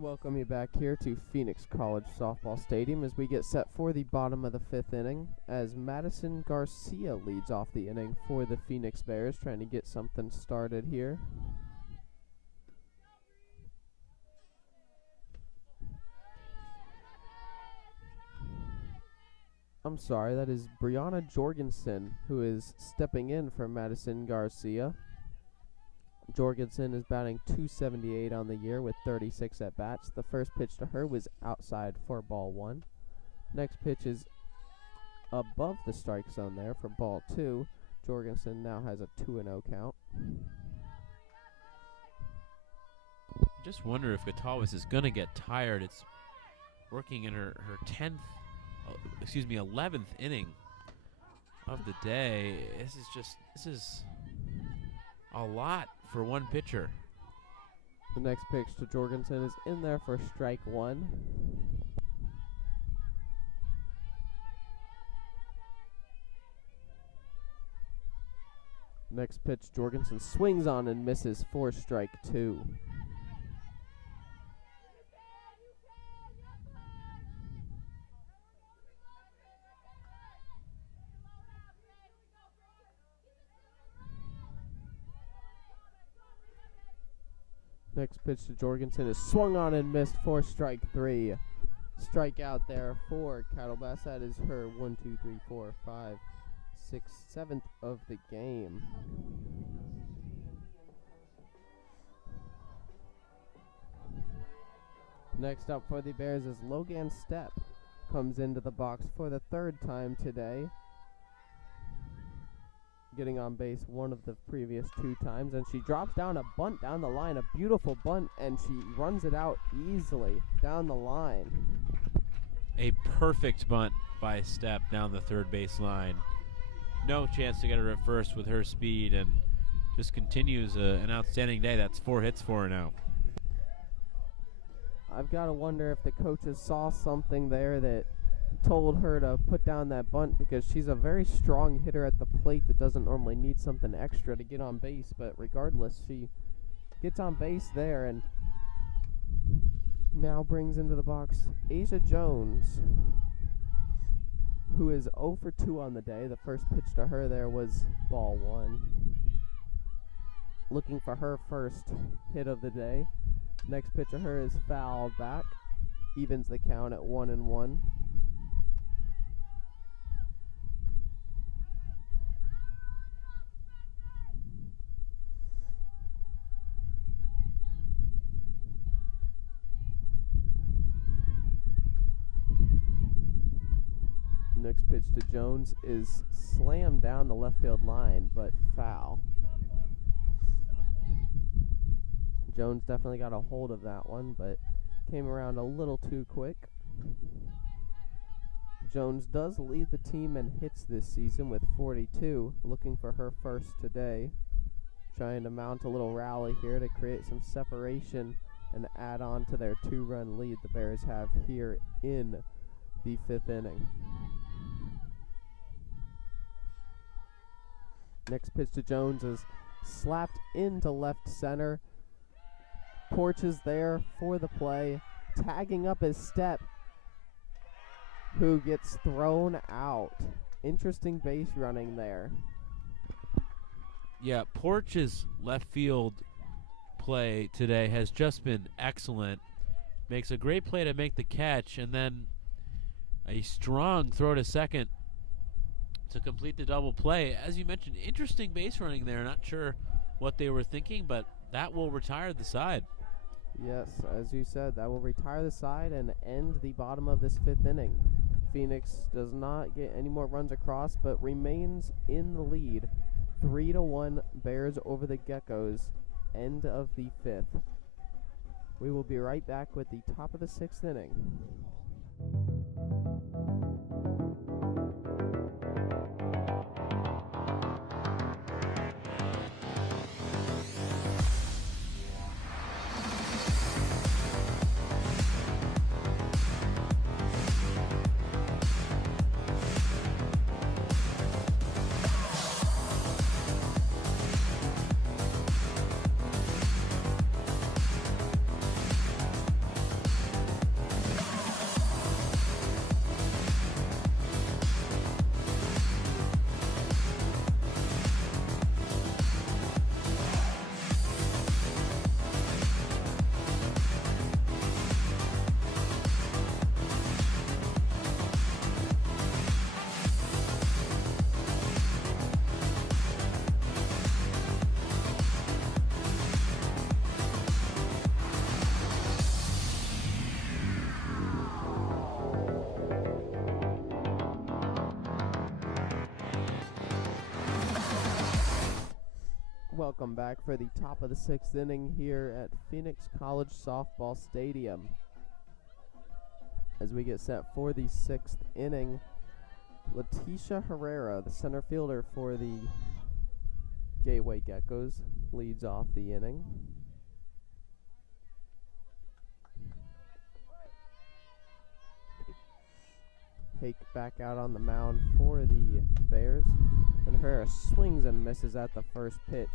Welcome you back here to Phoenix College Softball Stadium as we get set for the bottom of the 5th inning as Madison Garcia leads off the inning for the Phoenix Bears, trying to get something started here. I'm sorry, that is Brianna Jorgensen who is stepping in for Madison Garcia. Jorgensen is batting .278 on the year with 36 at-bats. The first pitch to her was outside for ball 1. Next pitch is above the strike zone there for ball 2. Jorgensen now has a 2-0 count. I just wonder if Gatawas is going to get tired. It's working in her 11th inning of the day. This is a lot for one pitcher. The next pitch to Jorgensen is in there for strike one. Next pitch, Jorgensen swings on and misses for strike two. Next pitch to Jorgensen is swung on and missed for strike three. Strikeout there for Cattlebest. That is her 1, 2, 3, 4, 5, 6, 7th of the game. Next up for the Bears is Logan Stepp. Comes into the box for the third time today. Getting on base one of the previous 2 times, and she drops down a bunt down the line, a beautiful bunt, and she runs it out easily down the line. A perfect bunt by Stepp down the third base line. No chance to get her at first with her speed, and just continues an outstanding day. That's 4 hits for her now. I've got to wonder if the coaches saw something there that told her to put down that bunt, because she's a very strong hitter at the plate that doesn't normally need something extra to get on base, but regardless, she gets on base there and now brings into the box Asia Jones, who is 0 for 2 on the day. The first pitch to her there was ball 1. Looking for her first hit of the day. Next pitch to her is fouled back, evens the count at 1-1. Next pitch to Jones is slammed down the left field line, but foul. Jones definitely got a hold of that one, but came around a little too quick. Jones does lead the team in hits this season with 42, looking for her first today. Trying to mount a little rally here to create some separation and add on to their 2-run lead the Bears have here in the 5th inning. Next pitch to Jones is slapped into left center. Porch is there for the play, tagging up his Stepp, who gets thrown out. Interesting base running there. Yeah, Porch's left field play today has just been excellent. Makes a great play to make the catch, and then a strong throw to second to complete the double play. As you mentioned, interesting base running there. Not sure what they were thinking, but that will retire the side. Yes, as you said, that will retire the side and end the bottom of this 5th inning. Phoenix does not get any more runs across, but remains in the lead. 3-1 Bears over the Geckos. End of the 5th. We will be right back with the top of the 6th inning. Welcome back for the top of the 6th inning here at Phoenix College Softball Stadium. As we get set for the 6th inning, Leticia Herrera, the center fielder for the Gateway Geckos, leads off the inning. Hake back out on the mound for the Bears. And Herrera swings and misses at the first pitch.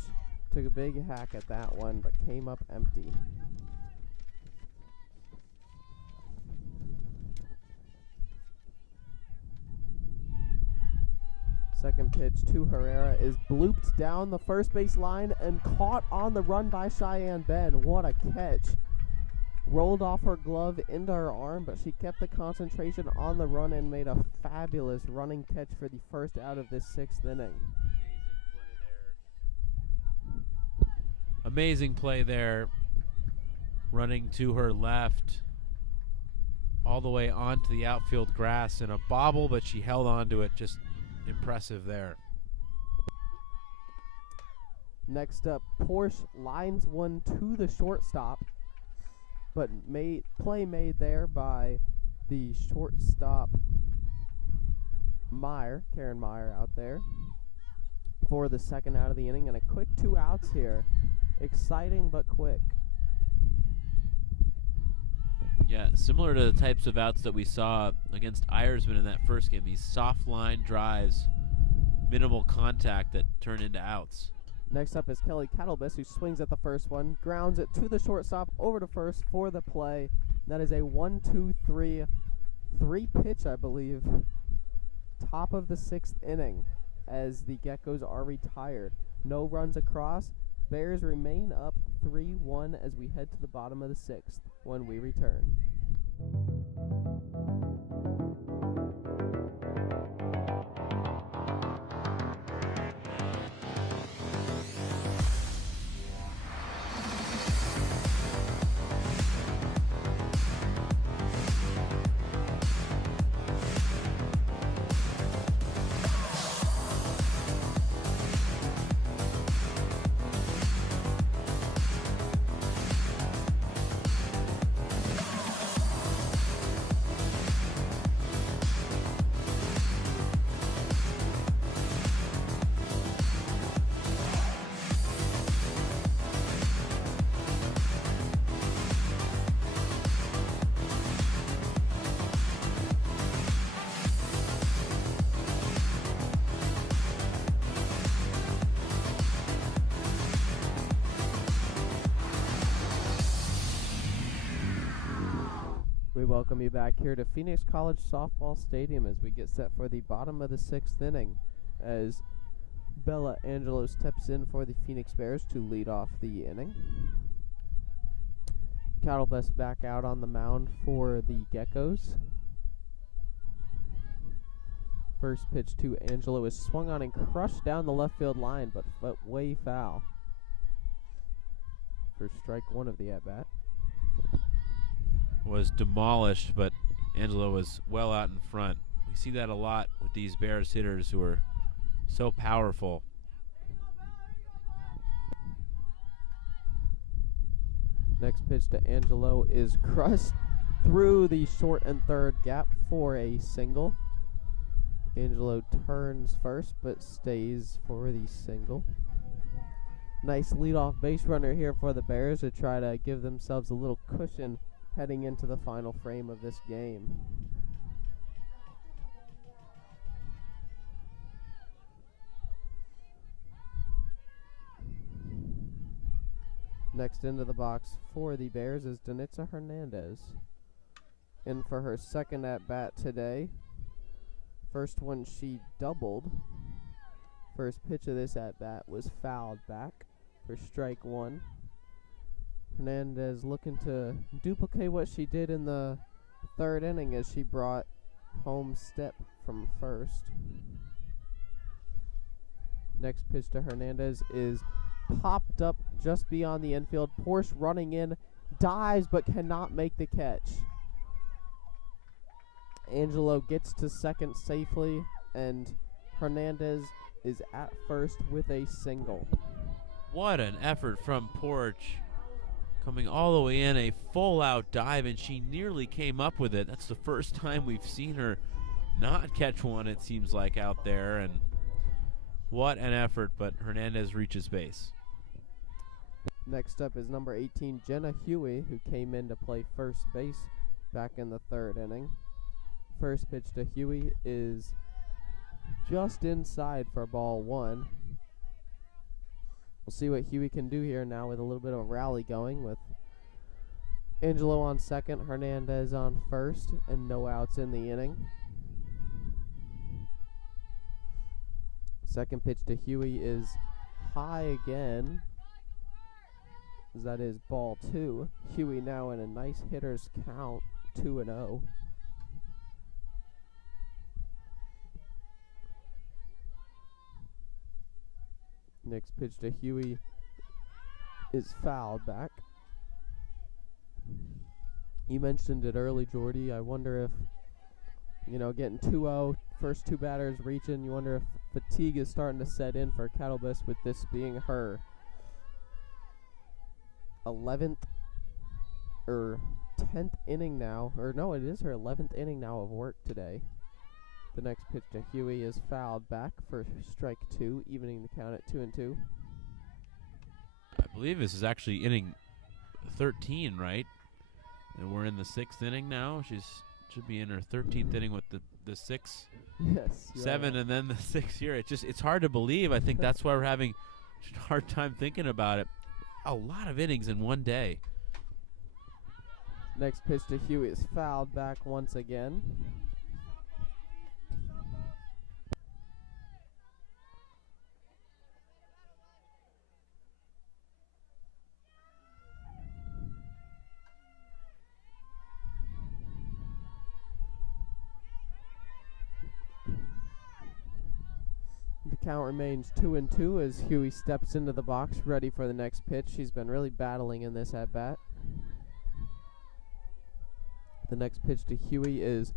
Took a big hack at that one, but came up empty. Second pitch to Herrera is blooped down the first base line and caught on the run by Cheyenne Ben. What a catch. Rolled off her glove into her arm, but she kept the concentration on the run and made a fabulous running catch for the first out of this 6th inning. Amazing play there. Running to her left, all the way onto the outfield grass in a bobble, but she held on to it. Just impressive there. Next up, Porsche lines one to the shortstop, but play made there by the shortstop Karen Meyer out there for the second out of the inning, and a quick 2 outs here. Exciting but quick. Yeah, similar to the types of outs that we saw against Iresman in that first game. These soft line drives, minimal contact that turn into outs. Next up is Kelly Kettlebus, who swings at the first one, grounds it to the shortstop, over to first for the play. That is a 1-2-3 pitch, I believe. Top of the 6th inning as the Geckos are retired. No runs across. Bears remain up 3-1 as we head to the bottom of the 6th when we return. We welcome you back here to Phoenix College Softball Stadium as we get set for the bottom of the 6th inning as Bella Angelo steps in for the Phoenix Bears to lead off the inning. Cattlebest back out on the mound for the Geckos. First pitch to Angelo is swung on and crushed down the left field line, but way foul for strike 1 of the at-bat. Was demolished, but Angelo was well out in front. We see that a lot with these Bears hitters who are so powerful. Next pitch to Angelo is crushed through the short and third gap for a single. Angelo turns first but stays for the single. Nice leadoff base runner here for the Bears to try to give themselves a little cushion heading into the final frame of this game. Next into the box for the Bears is Danitza Hernandez. In for her second at-bat today. First one she doubled. First pitch of this at-bat was fouled back for strike 1. Hernandez looking to duplicate what she did in the 3rd inning as she brought home step from first. Next pitch to Hernandez is popped up just beyond the infield. Porsche running in, dives but cannot make the catch. Angelo gets to second safely, and Hernandez is at first with a single. What an effort from Porch. Coming all the way in, a full-out dive, and she nearly came up with it. That's the first time we've seen her not catch one, it seems like, out there. And what an effort, but Hernandez reaches base. Next up is number 18, Jenna Huey, who came in to play first base back in the third inning. First pitch to Huey is just inside for ball one. We'll see what Huey can do here now with a little bit of a rally going, with Angelo on second, Hernandez on first, and no outs in the inning. Second pitch to Huey is high again. That is ball two. Huey now in a nice hitter's count, 2-0. Next pitch to Huey is fouled back. You mentioned it early, Jordy. I wonder if, getting 2-0, first two batters reaching, you wonder if fatigue is starting to set in for Kettlebus, with this being her 11th or 10th inning now. Or no, it is her 11th inning now of work today. The next pitch to Huey is fouled back for strike two, evening the count at 2-2. I believe this is actually inning 13, right? And we're in the sixth inning now. Should be in her 13th inning with the six, yes, seven, and then the sixth here. It's hard to believe. I think that's why we're having a hard time thinking about it. A lot of innings in one day. Next pitch to Huey is fouled back once again. The count remains 2-2 as Huey steps into the box ready for the next pitch. She's been really battling in this at-bat. The next pitch to Huey is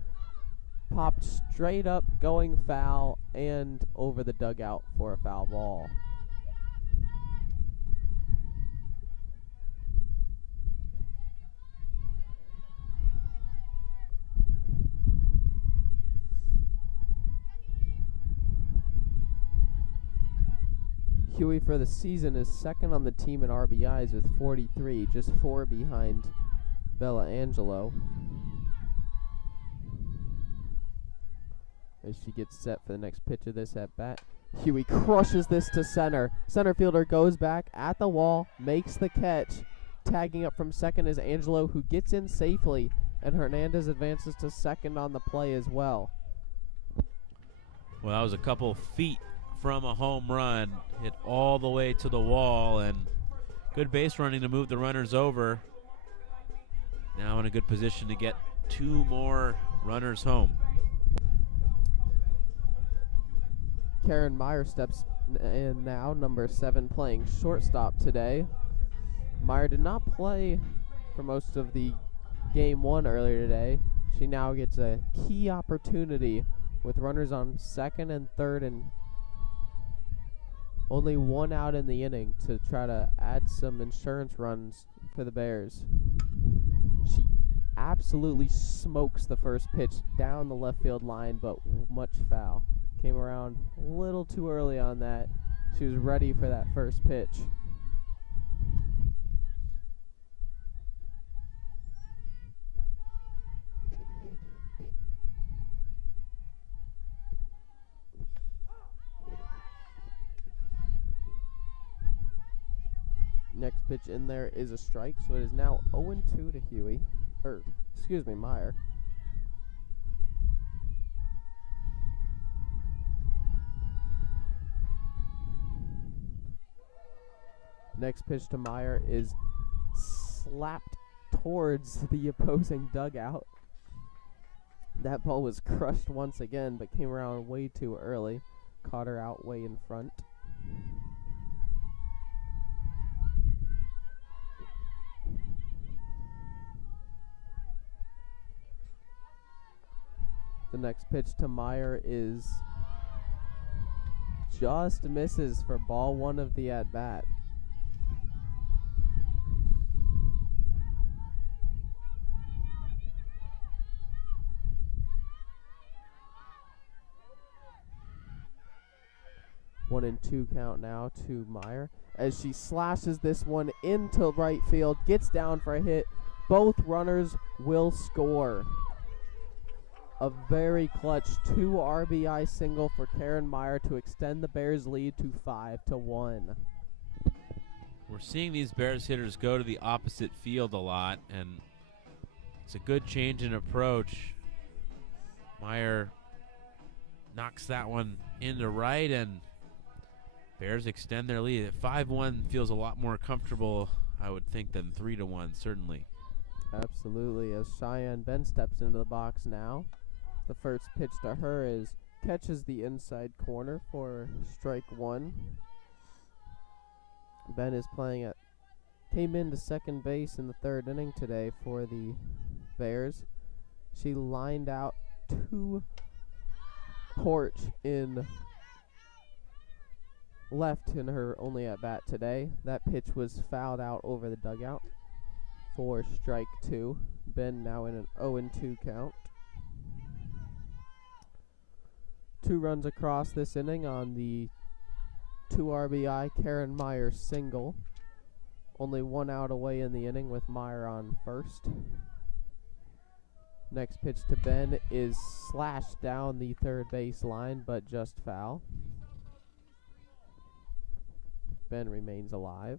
popped straight up, going foul, and over the dugout for a foul ball. Huey for the season is second on the team in RBIs with 43, just 4 behind Bella Angelo. As she gets set for the next pitch of this at bat, Huey crushes this to center. Center fielder goes back at the wall, makes the catch. Tagging up from second is Angelo, who gets in safely, and Hernandez advances to second on the play as well. Well, that was a couple feet from a home run, hit all the way to the wall, and good base running to move the runners over. Now in a good position to get 2 more runners home. Karen Meyer steps in now, number 7, playing shortstop today. Meyer did not play for most of the game 1 earlier today. She now gets a key opportunity with runners on second and third and only 1 out in the inning to try to add some insurance runs for the Bears. She absolutely smokes the first pitch down the left field line, but much foul. Came around a little too early on that. She was ready for that first pitch. Next pitch in there is a strike, so it is now 0-2 to Huey. Meyer. Next pitch to Meyer is slapped towards the opposing dugout. That ball was crushed once again, but came around way too early. Caught her out way in front. The next pitch to Meyer is just misses for ball 1 of the at-bat. 1-2 count now to Meyer as she slashes this one into right field, gets down for a hit. Both runners will score. A very clutch 2 RBI single for Karen Meyer to extend the Bears' lead to 5-1. We're seeing these Bears hitters go to the opposite field a lot, and it's a good change in approach. Meyer knocks that one into right, and Bears extend their lead. 5-1 feels a lot more comfortable, I would think, than 3-1, certainly. Absolutely. As Cheyenne Ben steps into the box now, the first pitch to her catches the inside corner for strike 1. Ben is came into second base in the 3rd inning today for the Bears. She lined out 2 porch in left in her only at bat today. That pitch was fouled out over the dugout for strike 2. Ben now in an 0-2 count. 2 runs across this inning on the 2 RBI Karen Meyer single. Only 1 out away in the inning with Meyer on first. Next pitch to Ben is slashed down the 3rd base line, but just foul. Ben remains alive.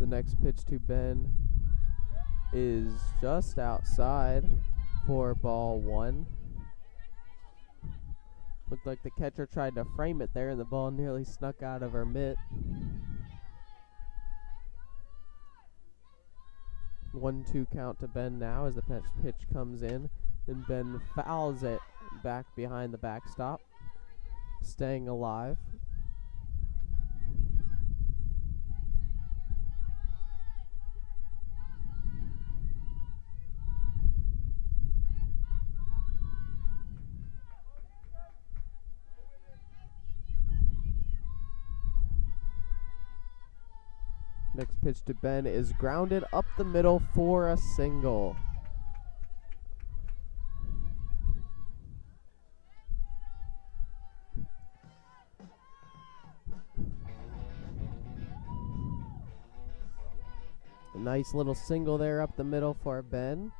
The next pitch to Ben is just outside for ball 1. Looked like the catcher tried to frame it there, and the ball nearly snuck out of her mitt. 1-2 count to Ben now as the pitch comes in, and Ben fouls it back behind the backstop, staying alive. Next pitch to Ben is grounded up the middle for a single. A nice little single there up the middle for Ben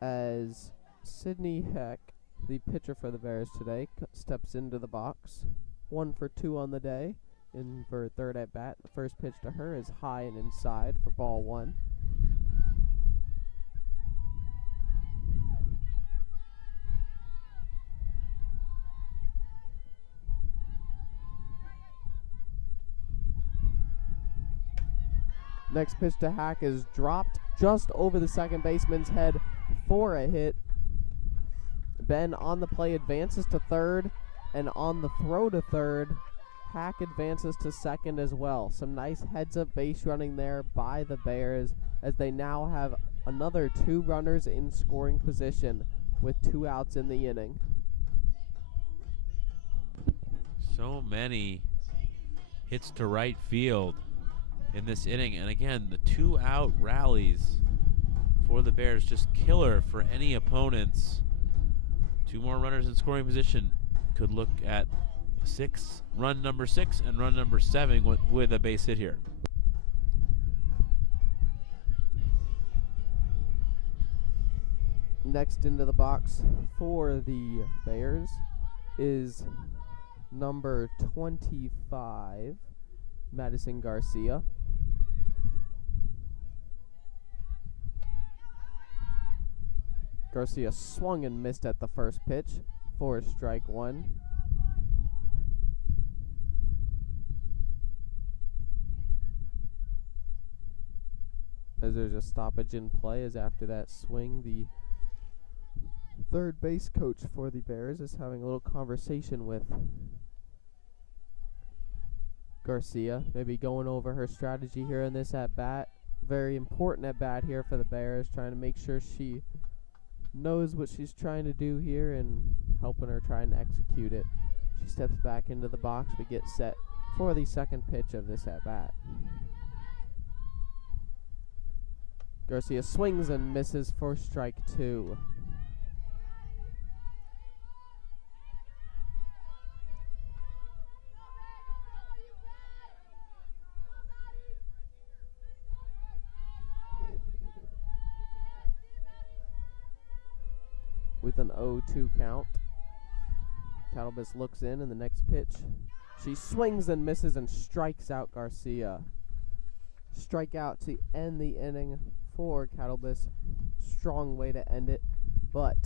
as Sydney Heck, the pitcher for the Bears today, steps into the box. 1 for 2 on the day. In for 3rd at bat. The first pitch to her is high and inside for ball 1. Next pitch to Hack is dropped just over the second baseman's head for a hit. Ben on the play advances to 3rd, and on the throw to 3rd, Hack advances to 2nd as well. Some nice heads-up base running there by the Bears as they now have another 2 runners in scoring position with 2 outs in the inning. So many hits to right field in this inning. And again, the 2-out rallies for the Bears, just killer for any opponents. 2 more runners in scoring position. Could look at run number 6 and run number 7 with a base hit here. Next into the box for the Bears is number 25, Madison Garcia. Garcia swung and missed at the first pitch for strike 1. As there's a stoppage in play, as after that swing, the 3rd base coach for the Bears is having a little conversation with Garcia, maybe going over her strategy here in this at-bat. Very important at bat here for the Bears, trying to make sure she knows what she's trying to do here and helping her try and execute it. She steps back into the box. We get set for the second pitch of this at bat. Garcia swings and misses for strike 2. With an 0-2 count, Catalbus looks in the next pitch. She swings and misses and strikes out Garcia. Strikeout to end the inning for Catalbus. Strong way to end it, but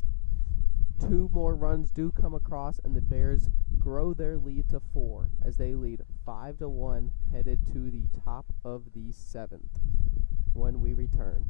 2 more runs do come across and the Bears grow their lead to 4 as they lead 5-1 headed to the top of the 7th when we return.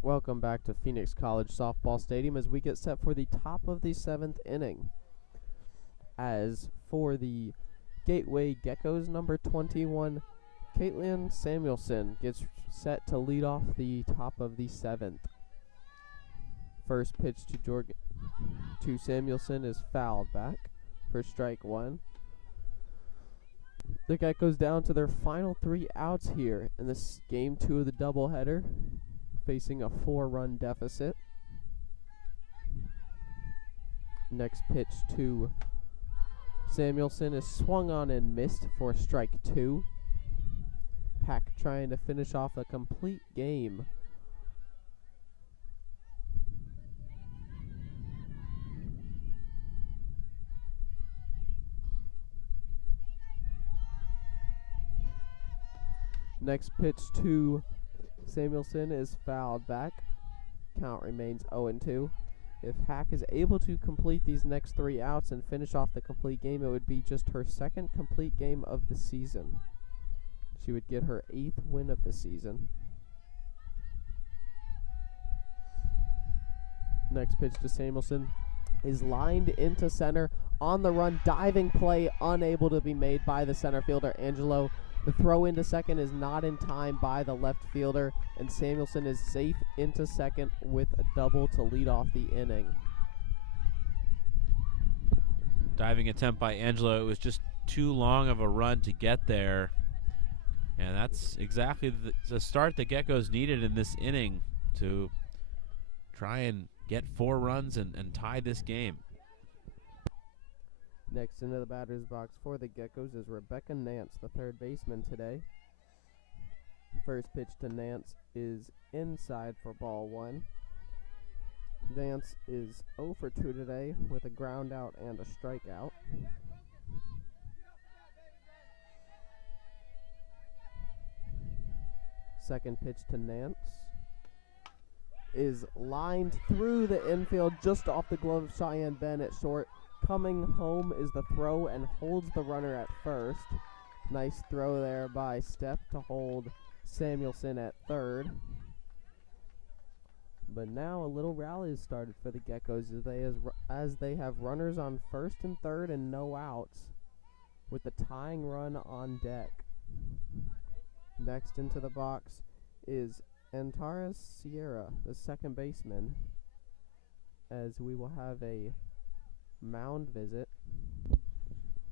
Welcome back to Phoenix College Softball Stadium as we get set for the top of the 7th inning. As for the Gateway Geckos, number 21, Caitlin Samuelson gets set to lead off the top of the 7th. First pitch to Samuelson is fouled back for strike 1. The Geckos down to their final 3 outs here in this game 2 of the doubleheader, facing a 4-run deficit. Next pitch to Samuelson is swung on and missed for strike 2. Hack trying to finish off a complete game. Next pitch to Samuelson is fouled back. Count remains 0-2. If Hack is able to complete these next 3 outs and finish off the complete game, it would be just her 2nd complete game of the season. She would get her 8th win of the season. Next pitch to Samuelson is lined into center. On the run, diving play unable to be made by the center fielder, Angelo. The throw into second is not in time by the left fielder, and Samuelson is safe into second with a double to lead off the inning. Diving attempt by Angelo. It was just too long of a run to get there. And that's exactly the start the Geckos needed in this inning to try and get 4 runs and tie this game. Next into the batter's box for the Geckos is Rebecca Nance, the 3rd baseman today. First pitch to Nance is inside for ball 1. Nance is 0 for 2 today with a ground out and a strikeout. Second pitch to Nance is lined through the infield just off the glove of Cheyenne Bennett short. Coming home is the throw and holds the runner at first. Nice throw there by Steph to hold Samuelson at 3rd. But now a little rally has started for the Geckos as they have runners on 1st and 3rd and no outs with the tying run on deck. Next into the box is Antares Sierra, the 2nd baseman, as we will have a mound visit.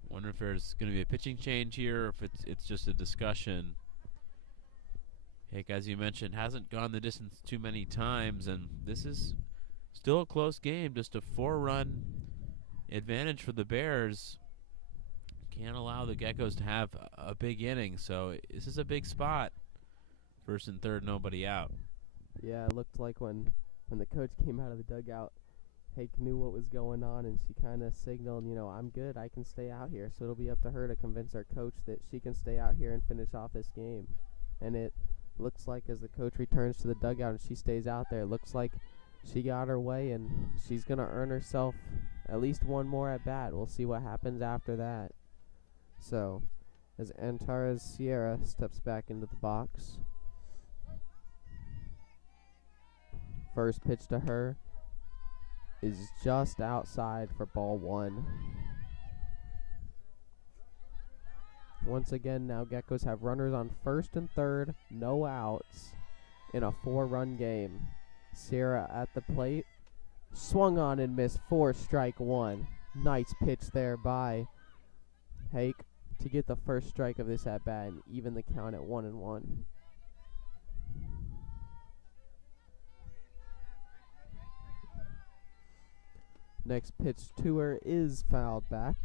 Wonder if there's going to be a pitching change here, or if it's just a discussion. Hick, as you mentioned, hasn't gone the distance too many times, and this is still a close game. Just a 4-run advantage for the Bears. Can't allow the Geckos to have a big inning, so this is a big spot. First and third, nobody out. Yeah, it looked like when the coach came out of the dugout, Hake knew what was going on, and she kind of signaled, I'm good, I can stay out here. So it'll be up to her to convince our coach that she can stay out here and finish off this game. And it looks like as the coach returns to the dugout and she stays out there, it looks like she got her way, and she's going to earn herself at least one more at bat. We'll see what happens after that. So, as Antares Sierra steps back into the box, first pitch to her is just outside for ball 1. Once again, now Geckos have runners on first and third, no outs in a 4-run game. Sierra at the plate, swung on and missed for strike 1. Nice pitch there by Hake to get the first strike of this at bat and even the count at 1-1. Next pitch to her is fouled back.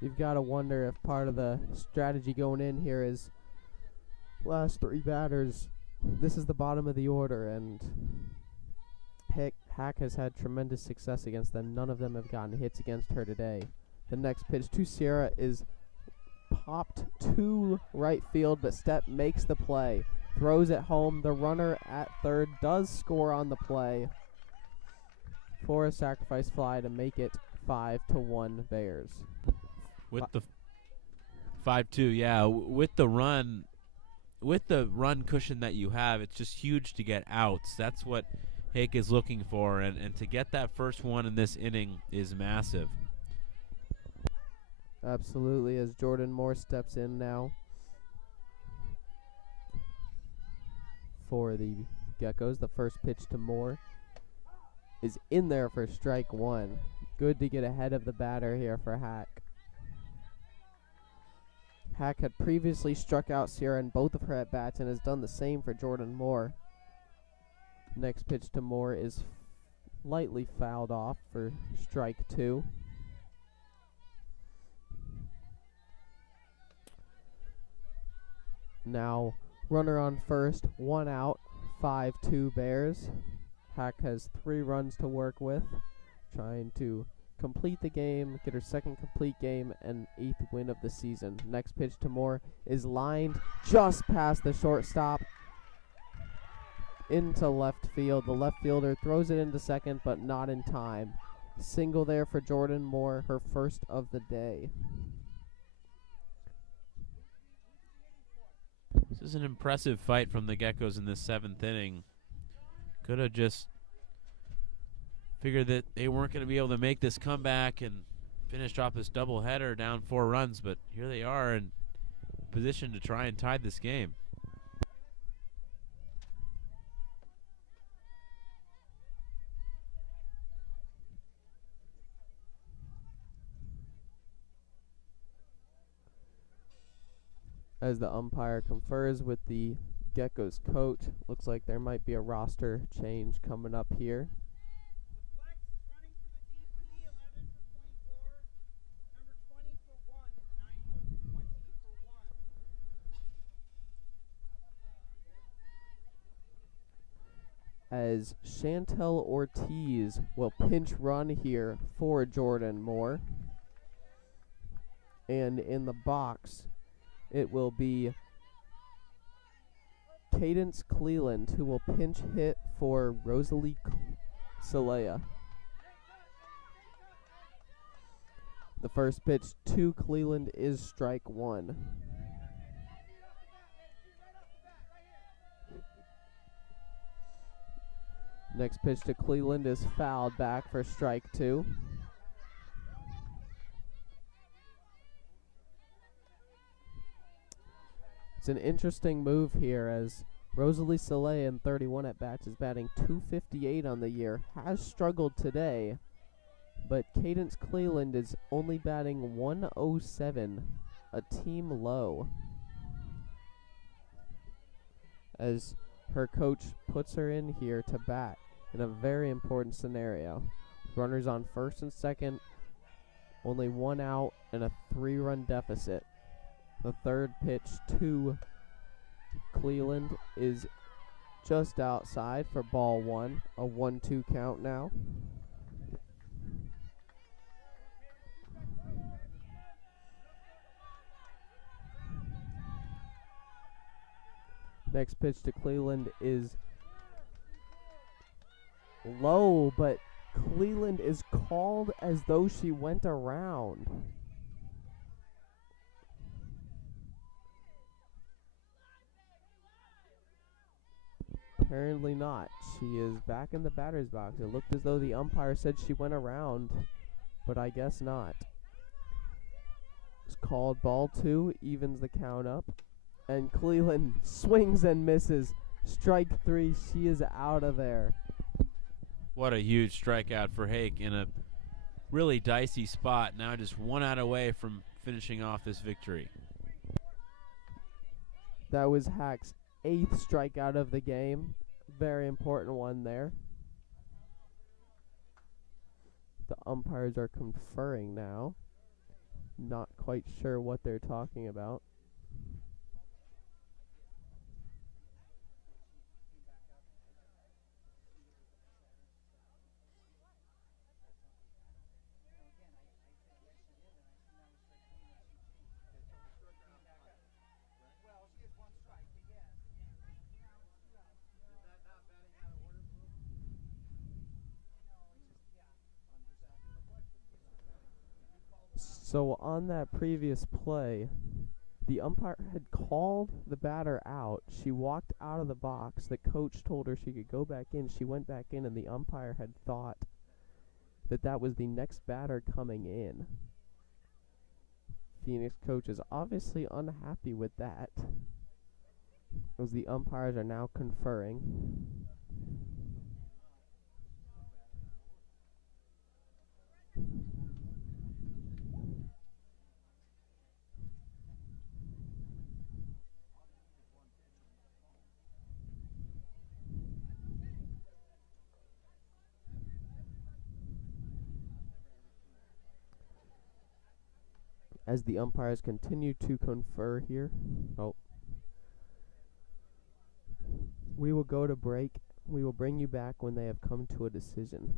You've got to wonder if part of the strategy going in here is last 3 batters. This is the bottom of the order, and Hack has had tremendous success against them. None of them have gotten hits against her today. The next pitch to Sierra is popped to right field, but Stepp makes the play. Throws it home. The runner at third does score on the play for a sacrifice fly to make it 5-1 Bears. With the 5-2, yeah. With the run cushion that you have, it's just huge to get outs. That's what Hake is looking for, and to get that first one in this inning is massive. Absolutely, as Jordan Moore steps in now for the Geckos. The first pitch to Moore is in there for strike 1. Good to get ahead of the batter here for Hack. Hack had previously struck out Sierra in both of her at-bats and has done the same for Jordan Moore. Next pitch to Moore is lightly fouled off for strike 2. Now, runner on first, 1 out, 5-2 Bears. Hack has 3 runs to work with, trying to complete the game, get her second complete game, and 8th win of the season. Next pitch to Moore is lined just past the shortstop into left field. The left fielder throws it into second, but not in time. Single there for Jordan Moore, her first of the day. This is an impressive fight from the Geckos in this 7th inning. Could have just figured that they weren't going to be able to make this comeback and finish off this doubleheader down 4 runs, but here they are in position to try and tie this game. As the umpire confers with the Geckos coach, looks like there might be a roster change coming up here. As Chantel Ortiz will pinch run here for Jordan Moore. And in the box, it will be Cadence Cleland who will pinch hit for Rosalie Celea. The first pitch to Cleland is strike 1. Next pitch to Cleland is fouled back for strike 2. It's an interesting move here as Rosalie Soleil in 31 at-bats is batting .258 on the year. Has struggled today, but Cadence Cleland is only batting .107, a team low, as her coach puts her in here to bat in a very important scenario. Runners on first and second, only 1 out, and a 3-run deficit. The third pitch to Cleland is just outside for ball 1, a 1-2 count now. Next pitch to Cleland is low, but Cleland is called as though she went around. Apparently not. She is back in the batter's box. It looked as though the umpire said she went around, but I guess not. It's called ball 2, evens the count up. And Cleland swings and misses. Strike 3, she is out of there. What a huge strikeout for Hake in a really dicey spot. Now just 1 out away from finishing off this victory. That was Hack's 8th strikeout of the game. Very important one there. The umpires are conferring now. Not quite sure what they're talking about. So on that previous play, the umpire had called the batter out. She walked out of the box. The coach told her she could go back in. She went back in, and the umpire had thought that that was the next batter coming in. Phoenix coach is obviously unhappy with that, as the umpires are now conferring. As the umpires continue to confer here. We will go to break. We will bring you back when they have come to a decision.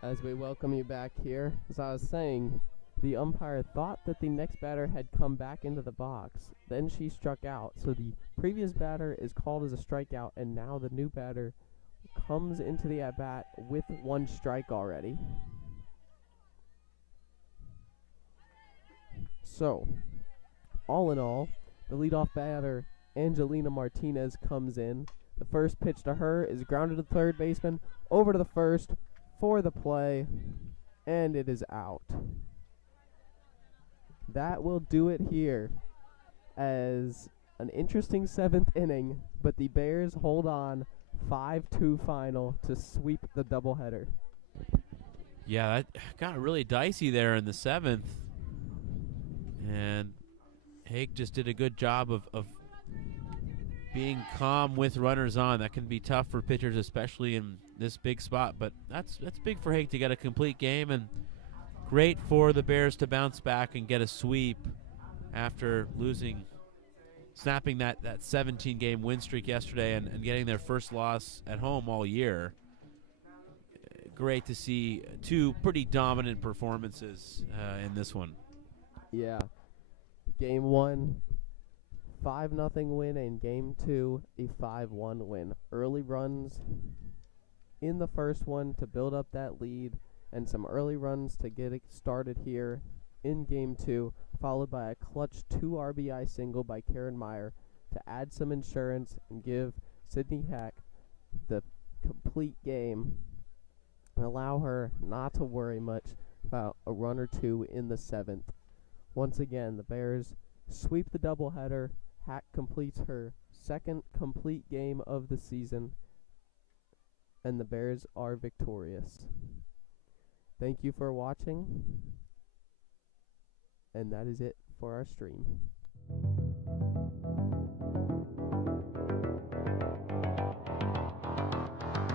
As we welcome you back here, as I was saying, the umpire thought that the next batter had come back into the box. Then she struck out. So the previous batter is called as a strikeout, and now the new batter comes into the at-bat with 1 strike already. So, all in all, the leadoff batter, Angelina Martinez, comes in. The first pitch to her is grounded to the third baseman, over to the first, for the play, and it is out. That will do it here, as an interesting 7th inning, but the Bears hold on 5-2 final to sweep the doubleheader. Yeah, that got really dicey there in the 7th. And Hake just did a good job of being calm with runners on. That can be tough for pitchers, especially in this big spot. But that's big for Hake to get a complete game, and great for the Bears to bounce back and get a sweep after snapping that 17-game win streak yesterday and getting their first loss at home all year. Great to see two pretty dominant performances in this one. Yeah. Game 1, 5-0 win, and Game 2, a 5-1 win. Early runs in the first one to build up that lead, and some early runs to get it started here in Game 2, followed by a clutch 2 RBI single by Karen Meyer to add some insurance and give Sydney Hack the complete game and allow her not to worry much about a run or two in the 7th. Once again, the Bears sweep the doubleheader. Hack completes her second complete game of the season, and the Bears are victorious. Thank you for watching, and that is it for our stream.